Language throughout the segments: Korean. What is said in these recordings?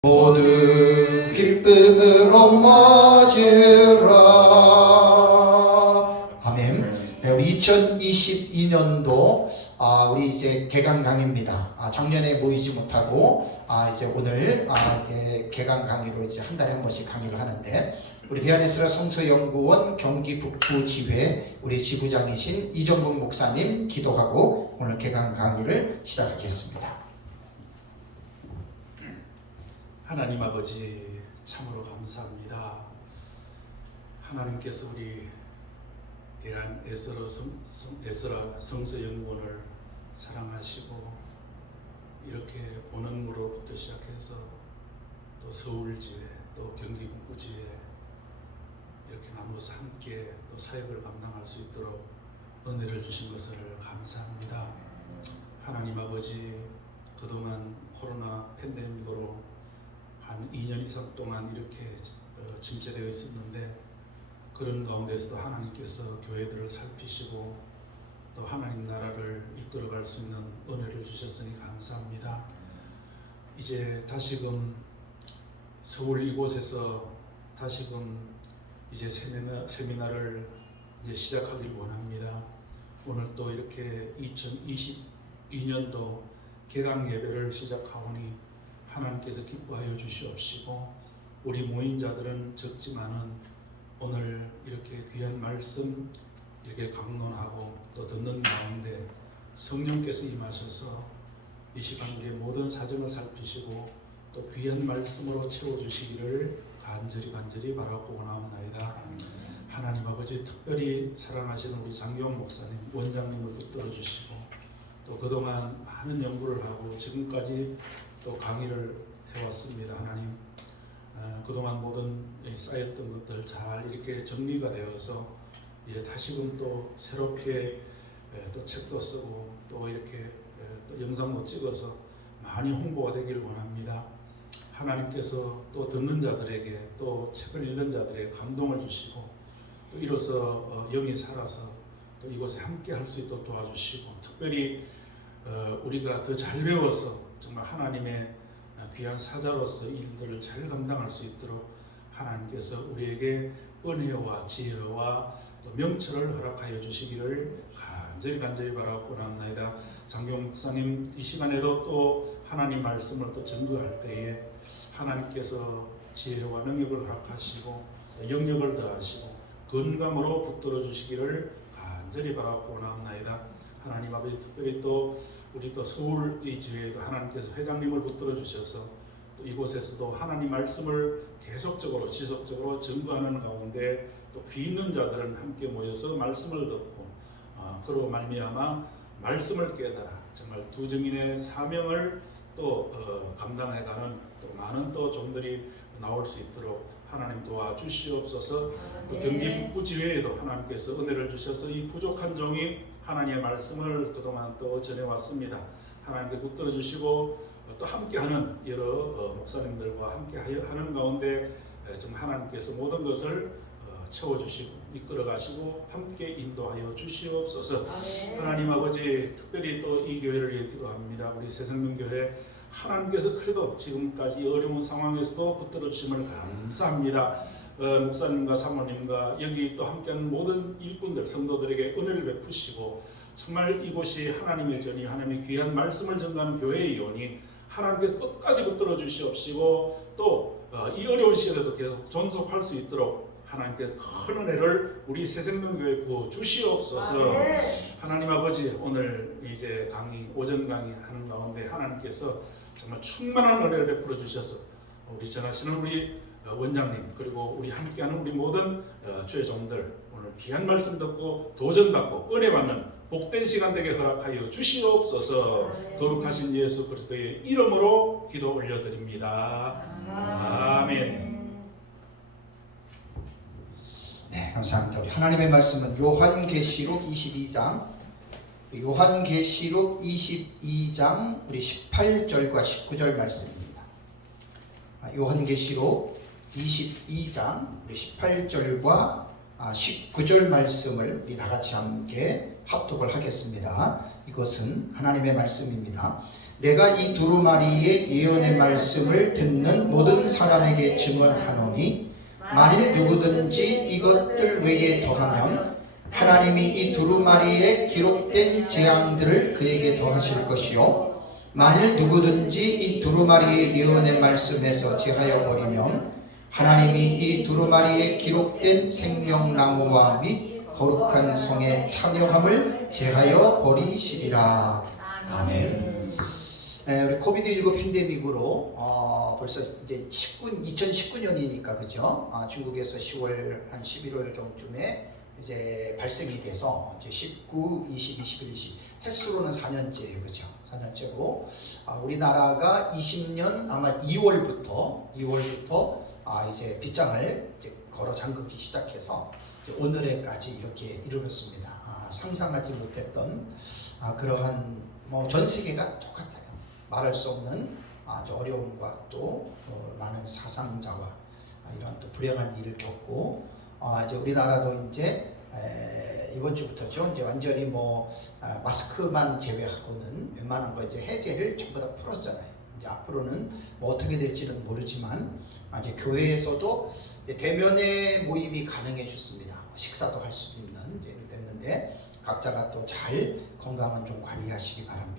모두 기쁨으로 맞으라. 아멘. 네, 우리 2022년도 우리 이제 개강 강의입니다. 작년에 모이지 못하고 이제 오늘 이제 개강 강의로 이제 한 달에 한 번씩 강의를 하는데, 우리 대한에스라 성서연구원 경기 북부지회 우리 지부장이신 이정봉 목사님 기도하고 오늘 개강 강의를 시작하겠습니다. 하나님 아버지, 참으로 감사합니다. 하나님께서 우리 대한에스라 성서연구원을 사랑하시고 이렇게 본원으로부터 시작해서 또 서울지회, 또 경기 북부지회 이렇게 나누어서 함께 또 사역을 감당할 수 있도록 은혜를 주신 것을 감사합니다. 하나님 아버지, 그동안 코로나 팬데믹으로 한 2년 이상 동안 이렇게 침체되어 있었는데, 그런 가운데서도 하나님께서 교회들을 살피시고 또 하나님 나라를 이끌어갈 수 있는 은혜를 주셨으니 감사합니다. 이제 다시금 서울 이곳에서 다시금 이제 세미나를 이제 시작하길 원합니다. 오늘 또 이렇게 2022년도 개강 예배를 시작하오니 하나님께서 기뻐하여 주시옵시고, 우리 모인 자들은 적지만은 오늘 이렇게 귀한 말씀 이렇게 강론하고 또 듣는 가운데 성령께서 임하셔서 이 시간 우리의 모든 사정을 살피시고 또 귀한 말씀으로 채워주시기를 간절히 바라고 원하옵나이다. 하나님 아버지, 특별히 사랑하시는 우리 장경 목사님, 원장님을 붙들어 주시고 또 그동안 많은 연구를 하고 지금까지 또 강의를 해왔습니다. 하나님, 그동안 모든 쌓였던 것들 잘 이렇게 정리가 되어서 이제 다시금 또 새롭게 또 책도 쓰고 또 이렇게 또 영상도 찍어서 많이 홍보가 되기를 원합니다. 하나님께서 또 듣는 자들에게 또 책을 읽는 자들에게 감동을 주시고 또 이로써 영이 살아서 또 이곳에 함께 할 수 있도록 도와주시고, 특별히 우리가 더 잘 배워서 정말 하나님의 귀한 사자로서 일들을 잘 감당할 수 있도록 하나님께서 우리에게 은혜와 지혜와 또 명철을 허락하여 주시기를 간절히 바라고 원합니다. 장경 목사님, 이 시간에도 또 하나님 말씀을 또 전도할 때에 하나님께서 지혜와 능력을 허락하시고 영역을 더하시고 건강으로 붙들어 주시기를 간절히 바라고 원합니다. 하나님 아버지, 특별히 또 우리 또 서울 이 지회에도 하나님께서 회장님을 붙들어 주셔서 또 이곳에서도 하나님 말씀을 계속적으로 지속적으로 전도하는 가운데 또 귀 있는 자들은 함께 모여서 말씀을 듣고 그로 말미암아 말씀을 깨달아 정말 두 증인의 사명을 또 감당해가는 또 많은 또 종들이 나올 수 있도록 하나님 도와주시옵소서. 또 경기 북부지회에도 하나님께서 은혜를 주셔서 이 부족한 종이 하나님의 말씀을 그동안 또 전해왔습니다. 하나님께 붙들어 주시고 또 함께하는 여러 목사님들과 함께 하는 가운데 정말 하나님께서 모든 것을 채워주시고 이끌어가시고 함께 인도하여 주시옵소서. 하나님 아버지, 특별히 또 이 교회를 위해 기도합니다. 우리 새생명교회 하나님께서 그래도 지금까지 어려운 상황에서도 붙들어 주심을 감사합니다. 목사님과 사모님과 여기 또 함께하는 모든 일꾼들, 성도들에게 은혜를 베푸시고 정말 이곳이 하나님의 전이 하나님의 귀한 말씀을 전하는 교회이오니 하나님께 끝까지 붙들어 주시옵시고 또 이 어려운 시절에도 계속 존속할 수 있도록 하나님께 큰 은혜를 우리 새생명교회에 부어 주시옵소서. 하나님 아버지, 오늘 이제 강의, 오전 강의 하는 가운데 하나님께서 정말 충만한 은혜를 베풀어 주셔서 우리 전하시는 우리 원장님 그리고 우리 함께하는 우리 모든 주의 종들 오늘 귀한 말씀 듣고 도전받고 은혜 받는 복된 시간 되게 허락하여 주시옵소서. 거룩하신 예수 그리스도의 이름으로 기도 올려드립니다. 아멘. 네, 감사합니다. 우리 하나님의 말씀은 요한계시록 22장 우리 18절과 19절 말씀입니다. 요한계시록 22장 우리 18절과 19절 말씀을 우리 다 같이 함께 합독을 하겠습니다. 이것은 하나님의 말씀입니다. 내가 이 두루마리의 예언의 말씀을 듣는 모든 사람에게 증언하노니 만일 누구든지 이것들 외에 더하면 하나님이 이 두루마리에 기록된 재앙들을 그에게 더하실 것이요 만일 누구든지 이 두루마리의 예언의 말씀에서 제하여 버리면 하나님이 이 두루마리에 기록된 생명나무와 및 거룩한 성의 참여함을 제하여 버리시리라. 아멘. 우리 코비드19 팬데믹으로 벌써 이제 2019년이니까 그죠? 중국에서 10월 한 11월 경쯤에 이제 발생이 돼서 이제 19, 20, 21, 20 횟수로는 4년째예요, 그죠? 4년째고 우리나라가 20년 아마 2월부터 이제 빗장을 이제 걸어 잠그기 시작해서 이제 오늘에까지 이렇게 이르렀습니다. 상상하지 못했던 그러한 전 세계가 똑같아요. 말할 수 없는 아주 어려움과 또 많은 사상자와 이런 또 불행한 일을 겪고 이제 우리나라도 이제 이번 주부터죠. 이제 완전히 마스크만 제외하고는 웬만한 거 이제 해제를 전부 다 풀었잖아요. 이제 앞으로는 어떻게 될지는 모르지만 이제 교회에서도 대면의 모임이 가능해졌습니다. 식사도 할 수 있는 이제 됐는데 각자가 또 잘 건강은 좀 관리하시기 바랍니다.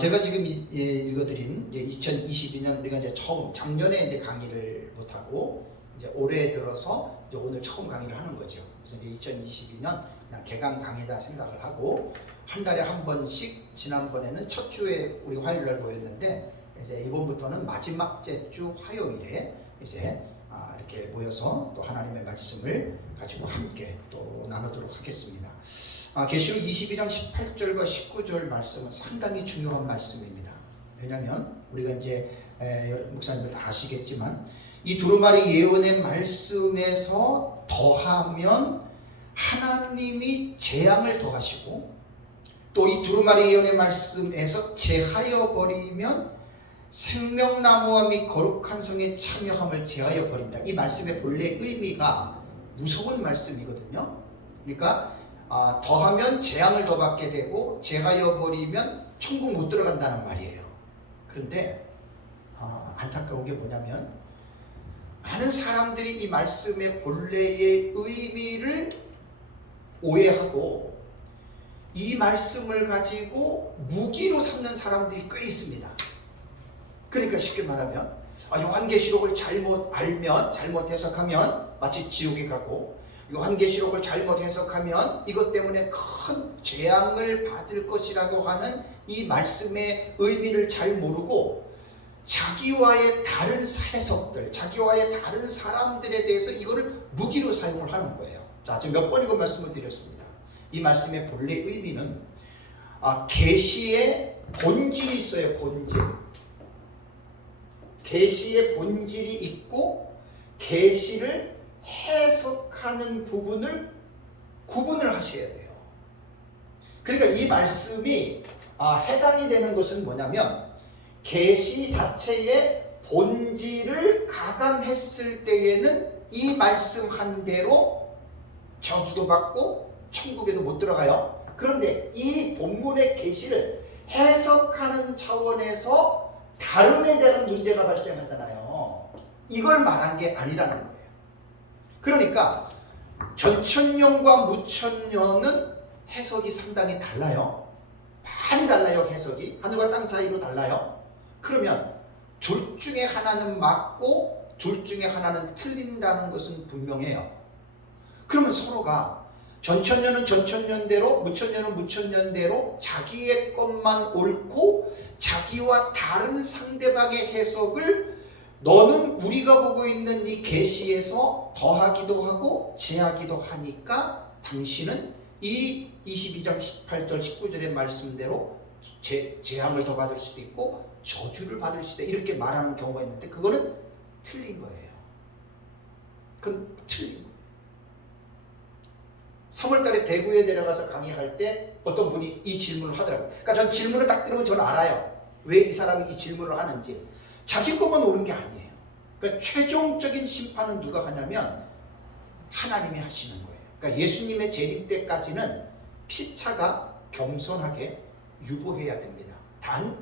제가 지금 읽어드린 이제 2022년 우리가 이제 작년에 이제 강의를 못하고 이제 올해 들어서 이제 오늘 처음 강의를 하는 거죠. 그래서 이제 2022년 그냥 개강 강의다 생각을 하고 한 달에 한 번씩 지난번에는 첫 주에 우리 화요일날 모였는데 이제 이번부터는 마지막째 주 화요일에 이제 이렇게 모여서 또 하나님의 말씀을 가지고 함께 또 나누도록 하겠습니다. 계시록 22장 18절과 19절 말씀은 상당히 중요한 말씀입니다. 왜냐하면 우리가 이제 목사님들 다 아시겠지만 이 두루마리 예언의 말씀에서 더하면 하나님이 재앙을 더하시고 또 이 두루마리 예언의 말씀에서 제하여 버리면 생명나무와 및 거룩한 성의 참여함을 제하여 버린다. 이 말씀의 본래 의미가 무서운 말씀이거든요. 그러니까 더하면 재앙을 더 받게 되고 제하여 버리면 천국 못 들어간다는 말이에요. 그런데 안타까운 게 뭐냐면 많은 사람들이 이 말씀의 본래의 의미를 오해하고 이 말씀을 가지고 무기로 삼는 사람들이 꽤 있습니다. 그러니까 쉽게 말하면 요한계시록을 잘못 알면, 잘못 해석하면 마치 지옥에 가고 요한계시록을 잘못 해석하면 이것 때문에 큰 재앙을 받을 것이라고 하는 이 말씀의 의미를 잘 모르고 자기와의 다른 해석들, 자기와의 다른 사람들에 대해서 이거를 무기로 사용을 하는 거예요. 자, 지금 몇 번이고 말씀을 드렸습니다. 이 말씀의 본래 의미는 계시의 본질이 있어요. 본질. 계시의 본질이 있고 계시를 해석하는 부분을 구분을 하셔야 돼요. 그러니까 이 말씀이 해당이 되는 것은 뭐냐면 계시 자체의 본질을 가감했을 때에는 이 말씀 한 대로 저주도 받고 천국에도 못 들어가요. 그런데 이 본문의 계시를 해석하는 차원에서 다름에 대한 문제가 발생하잖아요. 이걸 말한 게 아니라는 거예요. 그러니까 전천년과 무천년은 해석이 상당히 달라요. 많이 달라요. 해석이 하늘과 땅 차이로 달라요. 그러면 둘 중에 하나는 맞고 둘 중에 하나는 틀린다는 것은 분명해요. 그러면 서로가 전천년은 전천년대로 무천년은 무천년대로 자기의 것만 옳고 자기와 다른 상대방의 해석을 너는 우리가 보고 있는 이 계시에서 더하기도 하고 제하기도 하니까 당신은 이 22장 18절 19절의 말씀대로 재앙을 더 받을 수도 있고 저주를 받을 수도 있다 이렇게 말하는 경우가 있는데 그거는 틀린 거예요. 그건 틀린 거예요. 3월달에 대구에 내려가서 강의할 때 어떤 분이 이 질문을 하더라고요. 그러니까 전 질문을 딱 들으면 저는 알아요. 왜 이 사람이 이 질문을 하는지. 자기 것만 옳은 게 아니에요. 그러니까 최종적인 심판은 누가 하냐면 하나님이 하시는 거예요. 그러니까 예수님의 재림 때까지는 피차가 겸손하게 유보해야 됩니다. 단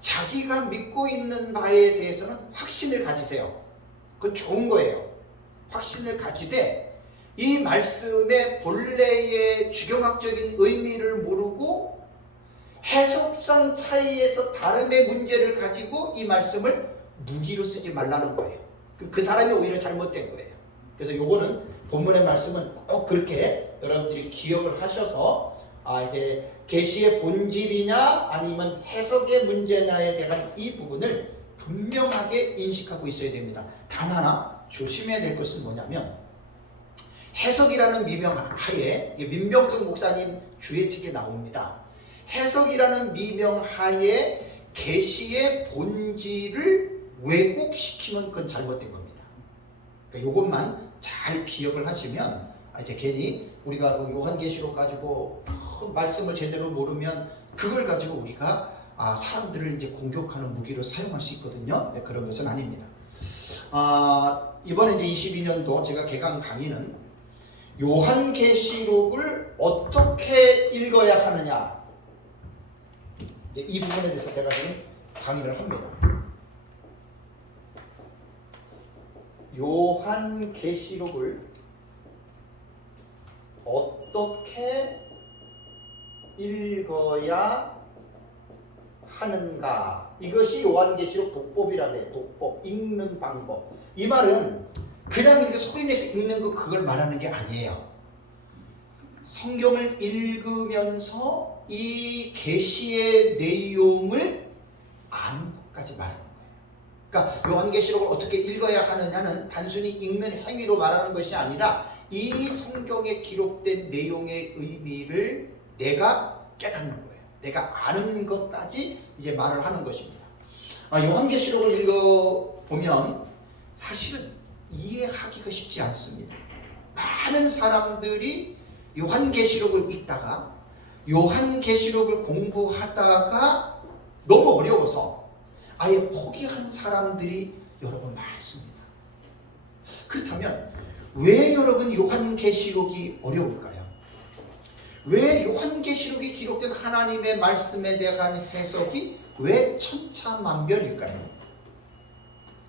자기가 믿고 있는 바에 대해서는 확신을 가지세요. 그건 좋은 거예요. 확신을 가지되 이 말씀의 본래의 주경학적인 의미를 모르고 해석상 차이에서 다름의 문제를 가지고 이 말씀을 무기로 쓰지 말라는 거예요. 그 사람이 오히려 잘못된 거예요. 그래서 요거는 본문의 말씀은 꼭 그렇게 여러분들이 기억을 하셔서 이제 계시의 본질이냐 아니면 해석의 문제냐에 대한 이 부분을 분명하게 인식하고 있어야 됩니다. 단 하나 조심해야 될 것은 뭐냐면 해석이라는 미명하에 민병성 목사님 주의 책에 나옵니다. 해석이라는 미명하에 계시의 본질을 왜곡시키면 그건 잘못된 겁니다. 그러니까 이것만 잘 기억을 하시면 이제 괜히 우리가 요한계시록 가지고 말씀을 제대로 모르면 그걸 가지고 우리가 사람들을 이제 공격하는 무기로 사용할 수 있거든요. 네, 그런 것은 아닙니다. 이번에 이제 22년도 제가 개강 강의는 요한계시록을 어떻게 읽어야 하느냐 이 부분에 대해서 제가 지금 강의를 합니다. 요한계시록을 어떻게 읽어야 하는가, 이것이 요한계시록 독법이라고 해요. 독법, 읽는 방법. 이 말은 그냥 이렇게 소리내서 읽는 거 그걸 말하는 게 아니에요. 성경을 읽으면서 이 계시의 내용을 아는 것까지 말하는 거예요. 그러니까 요한계시록을 어떻게 읽어야 하느냐는 단순히 읽는 행위로 말하는 것이 아니라 이 성경에 기록된 내용의 의미를 내가 깨닫는 거예요. 내가 아는 것까지 이제 말을 하는 것입니다. 요한계시록을 읽어보면 사실은 이해하기가 쉽지 않습니다. 많은 사람들이 요한계시록을 읽다가 요한계시록을 공부하다가 너무 어려워서 아예 포기한 사람들이 여러분 많습니다. 그렇다면 왜 여러분 요한계시록이 어려울까요? 왜 요한계시록이 기록된 하나님의 말씀에 대한 해석이 왜 천차만별일까요?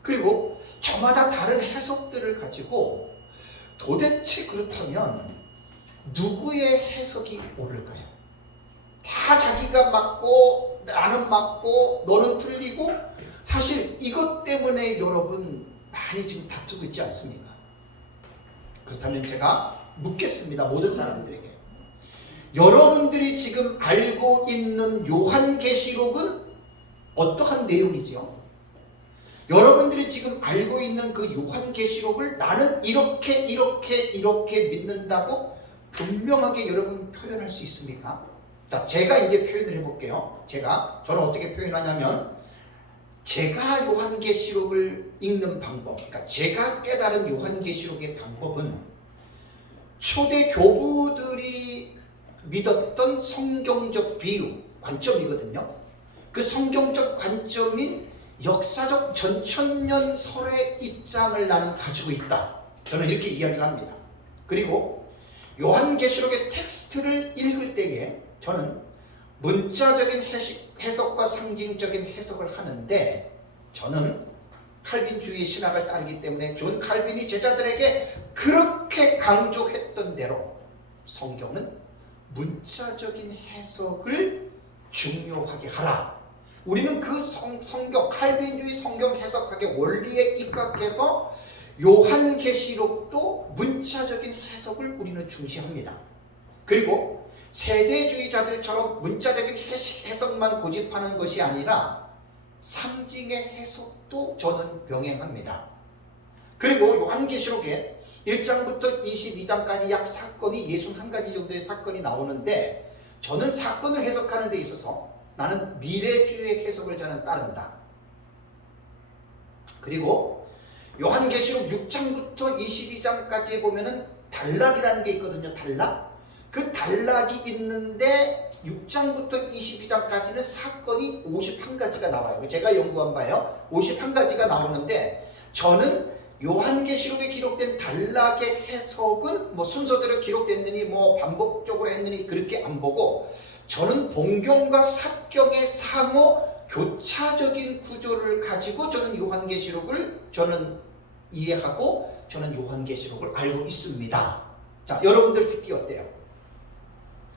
그리고 저마다 다른 해석들을 가지고 도대체 그렇다면 누구의 해석이 옳을까요? 다 자기가 맞고 나는 맞고 너는 틀리고, 사실 이것 때문에 여러분 많이 지금 다투고 있지 않습니까? 그렇다면 제가 묻겠습니다. 모든 사람들에게. 여러분들이 지금 알고 있는 요한계시록은 어떠한 내용이지요? 여러분들이 지금 알고 있는 그 요한계시록을 나는 이렇게 믿는다고 분명하게 여러분 표현할 수 있습니까? 자, 제가 이제 표현을 해볼게요. 저는 어떻게 표현하냐면, 제가 요한계시록을 읽는 방법, 그러니까 제가 깨달은 요한계시록의 방법은 초대 교부들이 믿었던 성경적 비유, 관점이거든요. 그 성경적 관점인 역사적 전천년 설의 입장을 나는 가지고 있다. 저는 이렇게 이야기를 합니다. 그리고 요한계시록의 텍스트를 읽을 때에 저는 문자적인 해석과 상징적인 해석을 하는데, 저는 칼빈주의 신학을 따르기 때문에 존 칼빈이 제자들에게 그렇게 강조했던 대로 성경은 문자적인 해석을 중요하게 하라. 우리는 그 성경, 칼빈주의 성경 해석학의 원리에 입각해서 요한계시록도 문자적인 해석을 우리는 중시합니다. 그리고 세대주의자들처럼 문자적인 해석만 고집하는 것이 아니라 상징의 해석도 저는 병행합니다. 그리고 요한계시록에 1장부터 22장까지 약 사건이 61가지 정도의 사건이 나오는데, 저는 사건을 해석하는 데 있어서 나는 미래주의 해석을 저는 따른다. 그리고 요한계시록 6장부터 22장까지에 보면은 단락이라는 게 있거든요. 단락. 그 단락이 있는데 6장부터 22장까지는 사건이 51가지가 나와요. 제가 연구한 바요. 51가지가 나오는데, 저는 요한계시록에 기록된 단락의 해석은 순서대로 기록됐느니 반복적으로 했느니 그렇게 안 보고, 저는 본경과 삽경의 상호 교차적인 구조를 가지고 저는 요한계시록을 저는 이해하고 저는 요한계시록을 알고 있습니다. 자, 여러분들 듣기 어때요?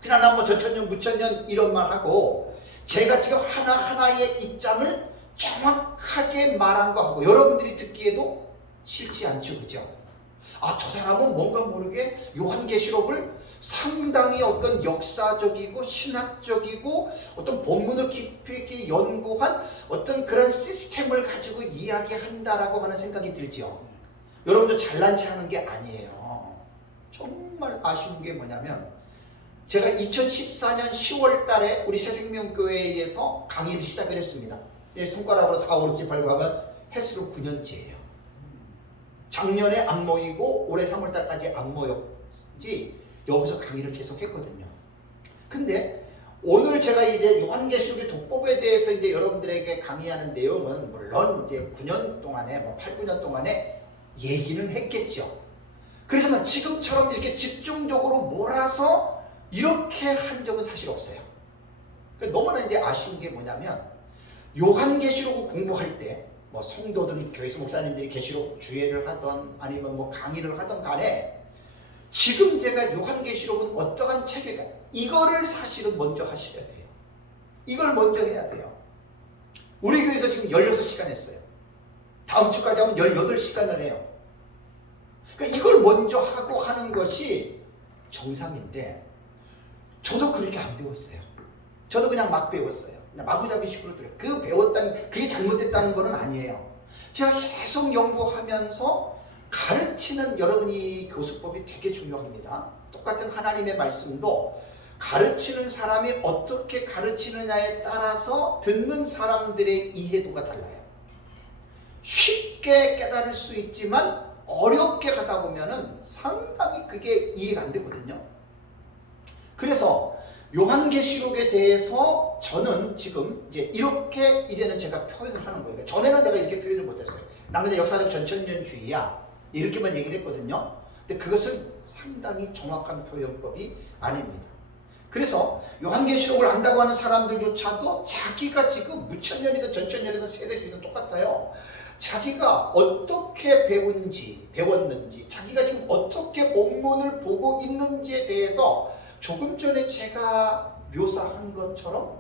그냥 나 뭐 전천년 무천년 이런 말 하고 제가 지금 하나하나의 입장을 정확하게 말한 거 하고 여러분들이 듣기에도 싫지 않죠, 그죠? 아, 저 사람은 뭔가 모르게 요한계시록을 상당히 어떤 역사적이고 신학적이고 어떤 본문을 깊이 있게 연구한 어떤 그런 시스템을 가지고 이야기한다라고 하는 생각이 들죠. 여러분들 잘난 체 하는 게 아니에요. 정말 아쉬운 게 뭐냐면 제가 2014년 10월 달에 우리 새생명교회에서 강의를 시작을 했습니다. 손가락으로 4, 5, 6, 7, 8, 9 하면 횟수로 9년째예요. 작년에 안 모이고 올해 3월 달까지 안 모였지 여기서 강의를 계속 했거든요. 근데 오늘 제가 이제 요한계시록의 독법에 대해서 이제 여러분들에게 강의하는 내용은 물론 이제 9년 동안에 뭐 8, 9년 동안에 얘기는 했겠죠. 그래서 지금처럼 이렇게 집중적으로 몰아서 이렇게 한 적은 사실 없어요. 너무나 이제 아쉬운 게 뭐냐면 요한계시록을 공부할 때 뭐 성도든 교회에서 목사님들이 계시록 주예를 하던 아니면 뭐 강의를 하던 간에 지금 제가 요한계시록은 어떠한 책일까? 이거를 사실은 먼저 하셔야 돼요. 이걸 먼저 해야 돼요. 우리 교회에서 지금 16시간 했어요. 다음 주까지 하면 18시간을 해요. 그러니까 이걸 먼저 하고 하는 것이 정상인데 저도 그렇게 안 배웠어요. 저도 그냥 막 배웠어요. 그냥 마구잡이식으로 들어요. 그 배웠다는 그게 잘못됐다는 건 아니에요. 제가 계속 연구하면서 가르치는 여러분이 교수법이 되게 중요합니다. 똑같은 하나님의 말씀도 가르치는 사람이 어떻게 가르치느냐에 따라서 듣는 사람들의 이해도가 달라요. 쉽게 깨달을 수 있지만 어렵게 하다 보면은 상당히 그게 이해가 안 되거든요. 그래서 요한계시록에 대해서 저는 지금 이제 이렇게 이제는 제가 표현을 하는 거예요. 전에는 내가 이렇게 표현을 못했어요. 나는 역사적 전천년주의야 이렇게만 얘기를 했거든요. 근데 그것은 상당히 정확한 표현법이 아닙니다. 그래서 요한계시록을 안다고 하는 사람들조차도 자기가 지금 무천년이든 전천년이든 세대주의든 똑같아요. 자기가 어떻게 배웠는지 자기가 지금 어떻게 본문을 보고 있는지에 대해서 조금 전에 제가 묘사한 것처럼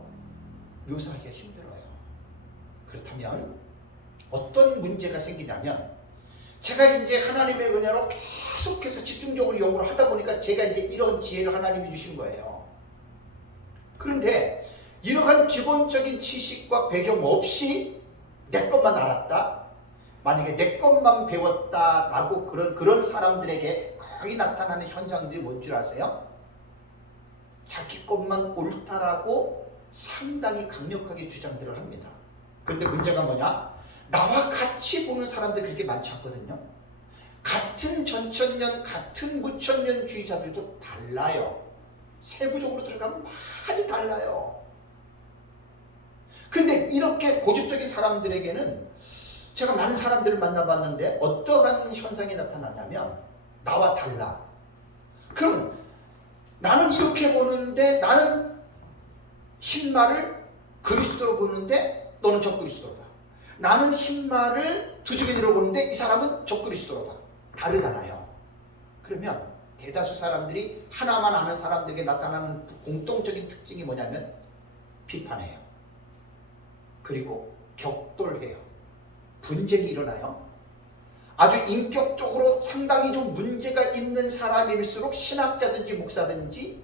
묘사하기가 힘들어요. 그렇다면 어떤 문제가 생기냐면 제가 이제 하나님의 은혜로 계속해서 집중적으로 연구를 하다 보니까 제가 이제 이런 지혜를 하나님이 주신 거예요. 그런데 이러한 기본적인 지식과 배경 없이 내 것만 알았다. 만약에 내 것만 배웠다라고 그런 사람들에게 거의 나타나는 현상들이 뭔 줄 아세요? 자기 것만 옳다라고 상당히 강력하게 주장들을 합니다. 그런데 문제가 뭐냐? 나와 같이 보는 사람들이 그렇게 많지 않거든요. 같은 전천년, 같은 무천년주의자들도 달라요. 세부적으로 들어가면 많이 달라요. 근데 이렇게 고집적인 사람들에게는 제가 많은 사람들을 만나봤는데 어떠한 현상이 나타나냐면 나와 달라. 그럼 나는 이렇게 보는데 나는 흰말을 그리스도로 보는데 너는 적그리스도로 봐. 나는 흰말을 두주민으로 보는데 이 사람은 적그리스도로 봐. 다르잖아요. 그러면 대다수 사람들이 하나만 아는 사람들에게 나타나는 공통적인 특징이 뭐냐면 비판해요. 그리고 격돌해요. 분쟁이 일어나요. 아주 인격적으로 상당히 좀 문제가 있는 사람일수록 신학자든지 목사든지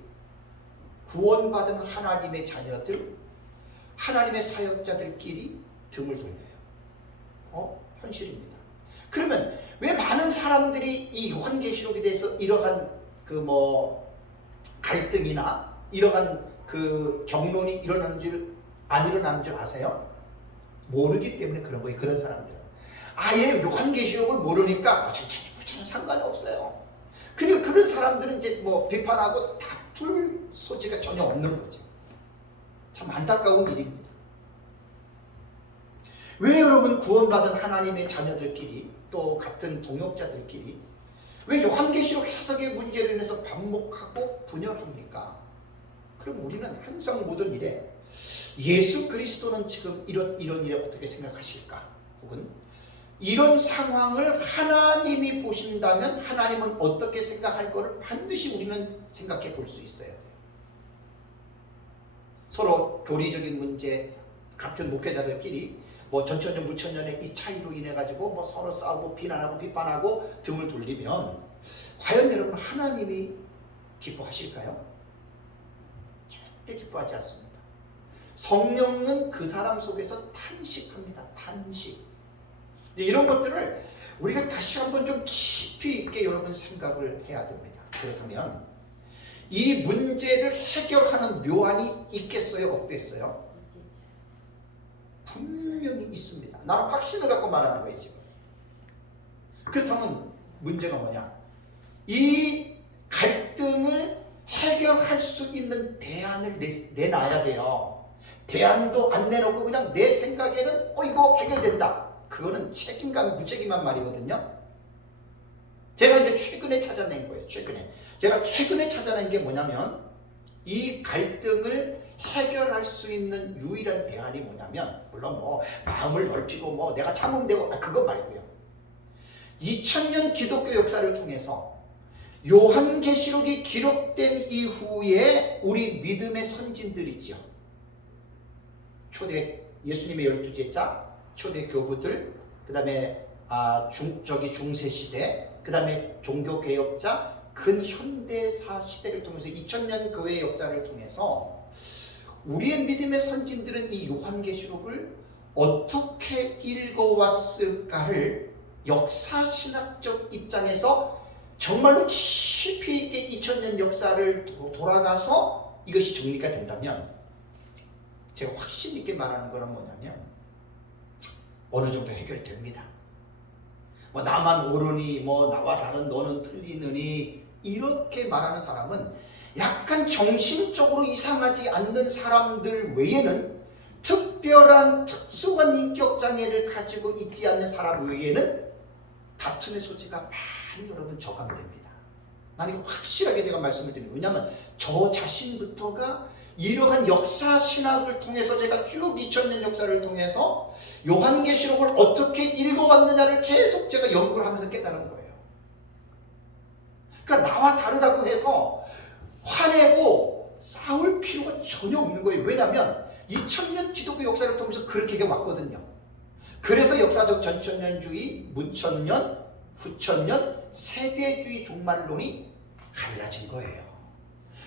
구원받은 하나님의 자녀들, 하나님의 사역자들끼리 등을 돌려요. 현실입니다. 그러면 왜 많은 사람들이 이 요한계시록에 대해서 이러한 갈등이나 이러한 경론이 안 일어나는 줄 아세요? 모르기 때문에 그런 거예요. 그런 사람들. 아예 요한계시록을 모르니까 천천히 부처는 상관이 없어요. 그리고 그런 사람들은 이제 비판하고 다툴 소지가 전혀 없는 거죠. 참 안타까운 일입니다. 왜 여러분 구원받은 하나님의 자녀들끼리 또 같은 동역자들끼리 왜 요한계시록 해석의 문제로 인해서 반목하고 분열합니까? 그럼 우리는 항상 모든 일에 예수 그리스도는 지금 이런 일에 어떻게 생각하실까? 혹은 이런 상황을 하나님이 보신다면 하나님은 어떻게 생각할 거를 반드시 우리는 생각해 볼 수 있어야 돼요. 서로 교리적인 문제, 같은 목회자들끼리 뭐 전천년 무천년의 이 차이로 인해 가지고 뭐 서로 싸우고 비난하고 비판하고 등을 돌리면 과연 여러분 하나님이 기뻐하실까요? 절대 기뻐하지 않습니다. 성령은 그 사람 속에서 탄식합니다. 탄식. 이런 것들을 우리가 다시 한번 좀 깊이 있게 여러분 생각을 해야 됩니다. 그렇다면 이 문제를 해결하는 묘안이 있겠어요? 없겠어요? 분명히 있습니다. 나는 확신을 갖고 말하는 거예요 지금. 그렇다면 문제가 뭐냐? 이 갈등을 해결할 수 있는 대안을 내놔야 돼요. 대안도 안 내놓고 그냥 내 생각에는 이거 해결된다. 그거는 책임감 무책임한 말이거든요. 제가 이제 최근에 찾아낸 거예요. 제가 최근에 찾아낸 게 뭐냐면 이 갈등을 해결할 수 있는 유일한 대안이 뭐냐면, 물론 뭐 마음을 넓히고 뭐 내가 참으면 되고 그거 말고요. 2000년 기독교 역사를 통해서 요한계시록이 기록된 이후에 우리 믿음의 선진들 있죠. 초대 예수님의 12제자, 초대 교부들, 그 다음에 중세시대, 그 다음에 종교개혁자, 근현대사 시대를 통해서 2000년 교회의 역사를 통해서 우리의 믿음의 선진들은 이 요한계시록을 어떻게 읽어왔을까를 역사신학적 입장에서 정말로 깊이 있게 2000년 역사를 돌아가서 이것이 정리가 된다면, 제가 확신 있게 말하는 거는 뭐냐면 어느 정도 해결됩니다. 뭐 나만 옳으니 뭐 나와 다른 너는 틀리느니 이렇게 말하는 사람은 약간 정신적으로 이상하지 않는 사람들 외에는, 특별한 특수한 인격 장애를 가지고 있지 않는 사람 외에는 다툼의 소지가 많이 여러분 저감됩니다. 난 이거 확실하게 제가 말씀을 드립니다. 왜냐하면 저 자신부터가 이러한 역사 신학을 통해서 제가 쭉 2000년 역사를 통해서 요한계시록을 어떻게 읽어왔느냐를 계속 제가 연구를 하면서 깨달은 거예요. 그러니까 나와 다르다고 해서 화내고 싸울 필요가 전혀 없는 거예요. 왜냐하면 2000년 기독교 역사를 통해서 그렇게 해왔거든요. 그래서 역사적 전천년주의, 문천년, 후천년, 세대주의 종말론이 갈라진 거예요.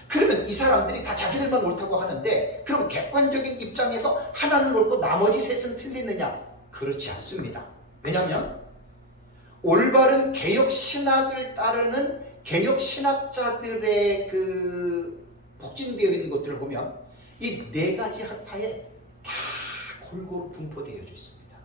그러면 이 사람들이 다 자기들만 옳다고 하는데, 그럼 객관적인 입장에서 하나는 옳고 나머지 셋은 틀리느냐? 그렇지 않습니다. 왜냐하면 올바른 개혁신학을 따르는 개혁신학자들의 그 폭진되어 있는 것들을 보면 이 네 가지 학파에 다 골고루 분포되어 있습니다.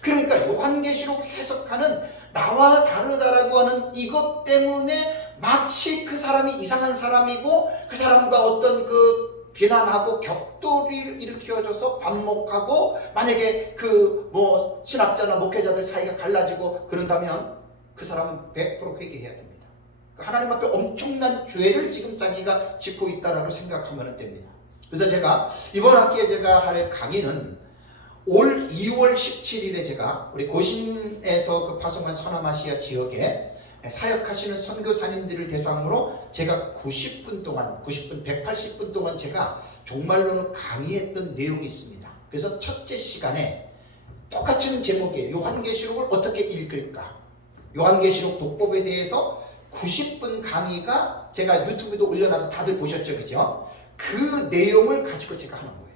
그러니까 요한계시록 해석하는 나와 다르다라고 하는 이것 때문에 마치 그 사람이 이상한 사람이고 그 사람과 어떤 그 비난하고 격돌을 일으켜줘서 반목하고, 만약에 그 뭐 신학자나 목회자들 사이가 갈라지고 그런다면 그 사람은 100% 회개해야 됩니다. 하나님 앞에 엄청난 죄를 지금 자기가 짓고 있다라고 생각하면 됩니다. 그래서 제가 이번 학기에 제가 할 강의는 올 2월 17일에 제가 우리 고신에서 그 파송한 서남아시아 지역에 사역하시는 선교사님들을 대상으로 제가 90분 동안 180분 동안 제가 종말론을 강의했던 내용이 있습니다. 그래서 첫째 시간에 똑같은 제목이에요. 요한계시록을 어떻게 읽을까? 요한계시록 독법에 대해서 90분 강의가 제가 유튜브에도 올려놔서 다들 보셨죠, 그죠? 그 내용을 가지고 제가 하는 거예요.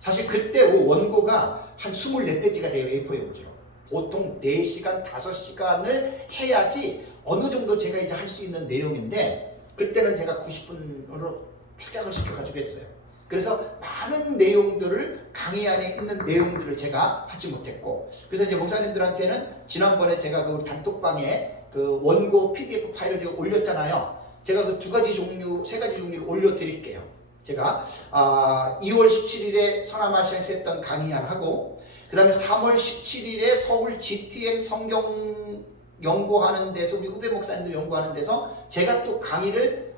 사실 그때 원고가 한 24페이지가 돼요, A4 용지로. 보통 4시간, 5시간을 해야지 어느 정도 제가 이제 할 수 있는 내용인데, 그때는 제가 90분으로 축약을 시켜가지고 했어요. 그래서 많은 내용들을, 강의 안에 있는 내용들을 제가 하지 못했고, 그래서 이제 목사님들한테는 지난번에 제가 그 단톡방에 그 원고 PDF 파일을 제가 올렸잖아요. 제가 그 2가지 종류, 3가지 종류를 올려드릴게요. 제가 2월 17일에 서남아시아에서 했던 강의 안 하고, 그 다음에 3월 17일에 서울 GTM 성경 연구하는 데서, 우리 후배 목사님들 연구하는 데서 제가 또 강의를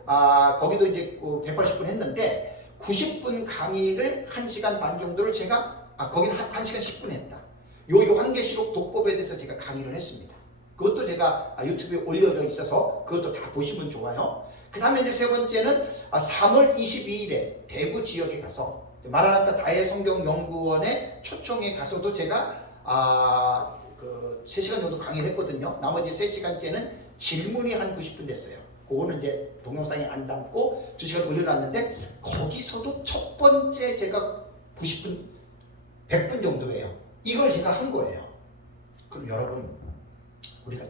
거기도 이제 180분 했는데, 90분 강의를 1시간 반 정도를 제가 거기는 1시간 10분 했다. 요 요한계시록 독법에 대해서 제가 강의를 했습니다. 그것도 제가 유튜브에 올려져 있어서 그것도 다 보시면 좋아요. 그 다음에 이제 세 번째는 3월 22일에 대구 지역에 가서 마라나타 다해성경연구원의 초청에 가서도 제가 3시간 정도 강의를 했거든요. 나머지 3시간째는 질문이 한 90분 됐어요. 그거는 이제 동영상에 안 담고 2시간 올려놨는데 거기서도 첫 번째 제가 90분, 100분 정도예요. 이걸 제가 한 거예요. 그럼 여러분, 우리가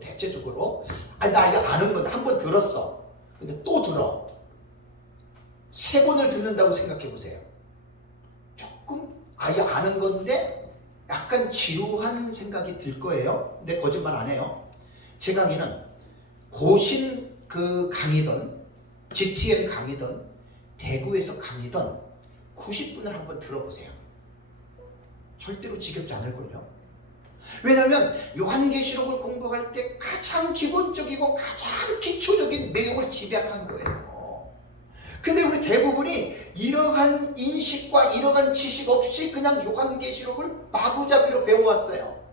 대체적으로 나 이거 아는 건데 한 번 들었어. 근데 또 들어. 3번을 듣는다고 생각해 보세요. 조금 이거 아는 건데 약간 지루한 생각이 들 거예요. 근데 거짓말 안 해요. 제 강의는 고신 그 강의든 GTN 강의든 대구에서 강의든 90분을 한번 들어보세요. 절대로 지겹지 않을걸요. 왜냐하면 요한계시록을 공부할 때 가장 기본적이고 가장 기초적인 내용을 집약한 거예요. 근데 우리 대부분이 이러한 인식과 이러한 지식 없이 그냥 요한계시록을 마구잡이로 배워왔어요.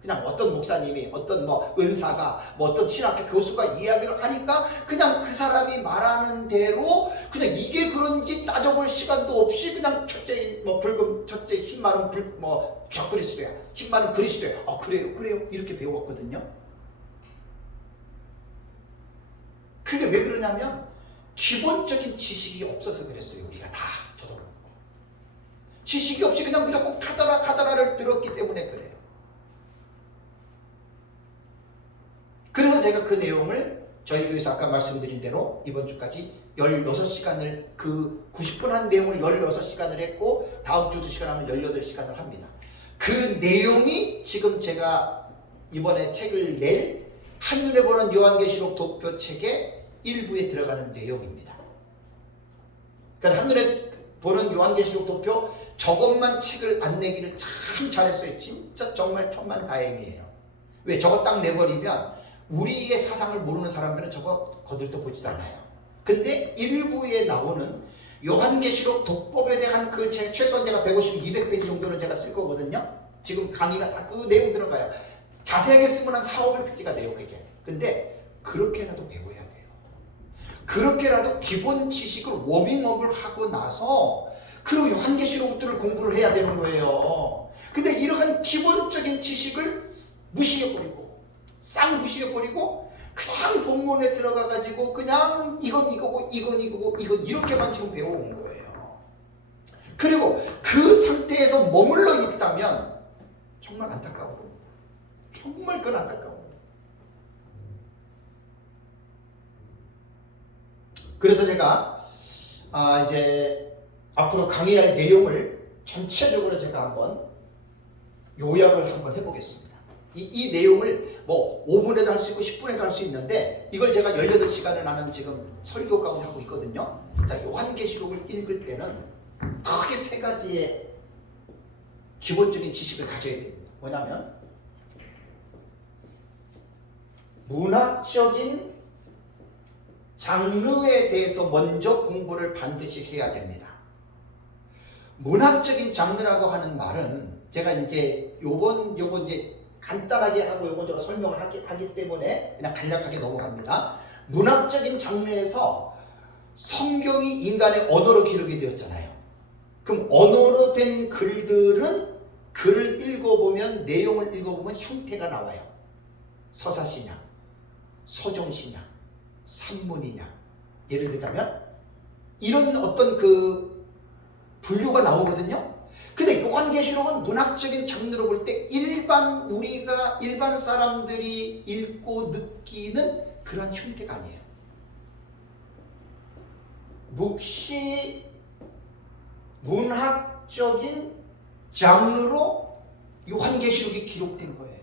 그냥 어떤 목사님이, 어떤 은사가, 어떤 신학교 교수가 이야기를 하니까 그냥 그 사람이 말하는 대로 그냥 이게 그런지 따져볼 시간도 없이 그냥 첫째 붉은 첫째 흰 말은 저 그리스도야, 흰 말은 그리스도야. 그래요 이렇게 배웠거든요. 그게 왜 그러냐면 기본적인 지식이 없어서 그랬어요. 우리가 다, 저도 그렇고. 지식이 없이 그냥 무조건 카더라를 들었기 때문에 그래요. 그래서 제가 그 내용을 저희 교회에서 아까 말씀드린 대로 이번 주까지 16시간을 90분 한 내용을 16시간을 했고 다음 주 2시간 하면 18시간을 합니다. 그 내용이 지금 제가 이번에 책을 낼 한눈에 보는 요한계시록 도표 책의 일부에 들어가는 내용입니다. 그러니까 한눈에 보는 요한계시록 도표 저것만 책을 안 내기를 참 잘했어요. 진짜 정말 천만다행이에요. 왜 저거 딱 내버리면 우리의 사상을 모르는 사람들은 저거 거들떠 보지도 않아요. 근데 일부에 나오는 요한계시록 독법에 대한 그 책 최소한 제가 150, 200페이지 정도는 제가 쓸 거거든요. 지금 강의가 다 그 내용 들어가요. 자세하게 쓰면 한 4, 500페이지가 돼요, 그게. 근데 그렇게라도 배워야 돼요. 그렇게라도 기본 지식을 워밍업을 하고 나서 그리고 요한계시록들을 공부를 해야 되는 거예요. 근데 이러한 기본적인 지식을 무시해버리고 싹 무시해버리고 그냥 본문에 들어가가지고 그냥 이건 이거고 이건 이거고 이건 이렇게만 지금 배워온 거예요. 그리고 그 상태에서 머물러 있다면 정말 안타까워요. 정말 그건 안타까워요. 그래서 제가 이제 앞으로 강의할 내용을 전체적으로 제가 한번 요약을 한번 해보겠습니다. 이 내용을 5분에도 할 수 있고 10분에도 할 수 있는데 이걸 제가 18시간을 나는 지금 설교 가운데 하고 있거든요. 자, 요한계시록을 읽을 때는 크게 3가지의 기본적인 지식을 가져야 됩니다. 뭐냐면 문학적인 장르에 대해서 먼저 공부를 반드시 해야 됩니다. 문학적인 장르라고 하는 말은 제가 이제 요번 이제 간단하게 하고 요건 제가 설명을 하기 때문에 그냥 간략하게 넘어갑니다. 문학적인 장르에서 성경이 인간의 언어로 기록이 되었잖아요. 그럼 언어로 된 글들은 글을 읽어보면 내용을 읽어보면 형태가 나와요. 서사시냐, 서정시냐, 산문이냐. 예를 들자면 이런 어떤 그 분류가 나오거든요. 근데 요한계시록은 문학적인 장르로 볼 때 일반 사람들이 읽고 느끼는 그런 형태가 아니에요. 묵시 문학적인 장르로 요한계시록이 기록된 거예요.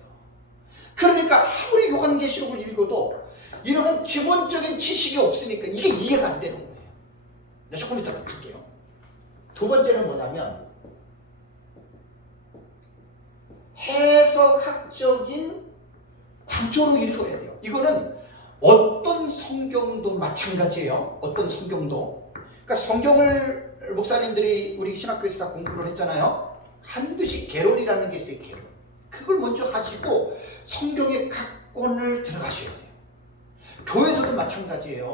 그러니까 아무리 요한계시록을 읽어도 이런 기본적인 지식이 없으니까 이게 이해가 안 되는 거예요. 조금 이따 할게요. 두 번째는 뭐냐면 해석학적인 구조로 읽어야 돼요. 이거는 어떤 성경도 마찬가지예요. 어떤 성경도 그러니까 성경을 목사님들이 우리 신학교에서 다 공부를 했잖아요. 반드시 개론이라는 게 있어요. 개론. 그걸 먼저 하시고 성경의 각 권을 들어가셔야 돼요. 교회에서도 마찬가지예요.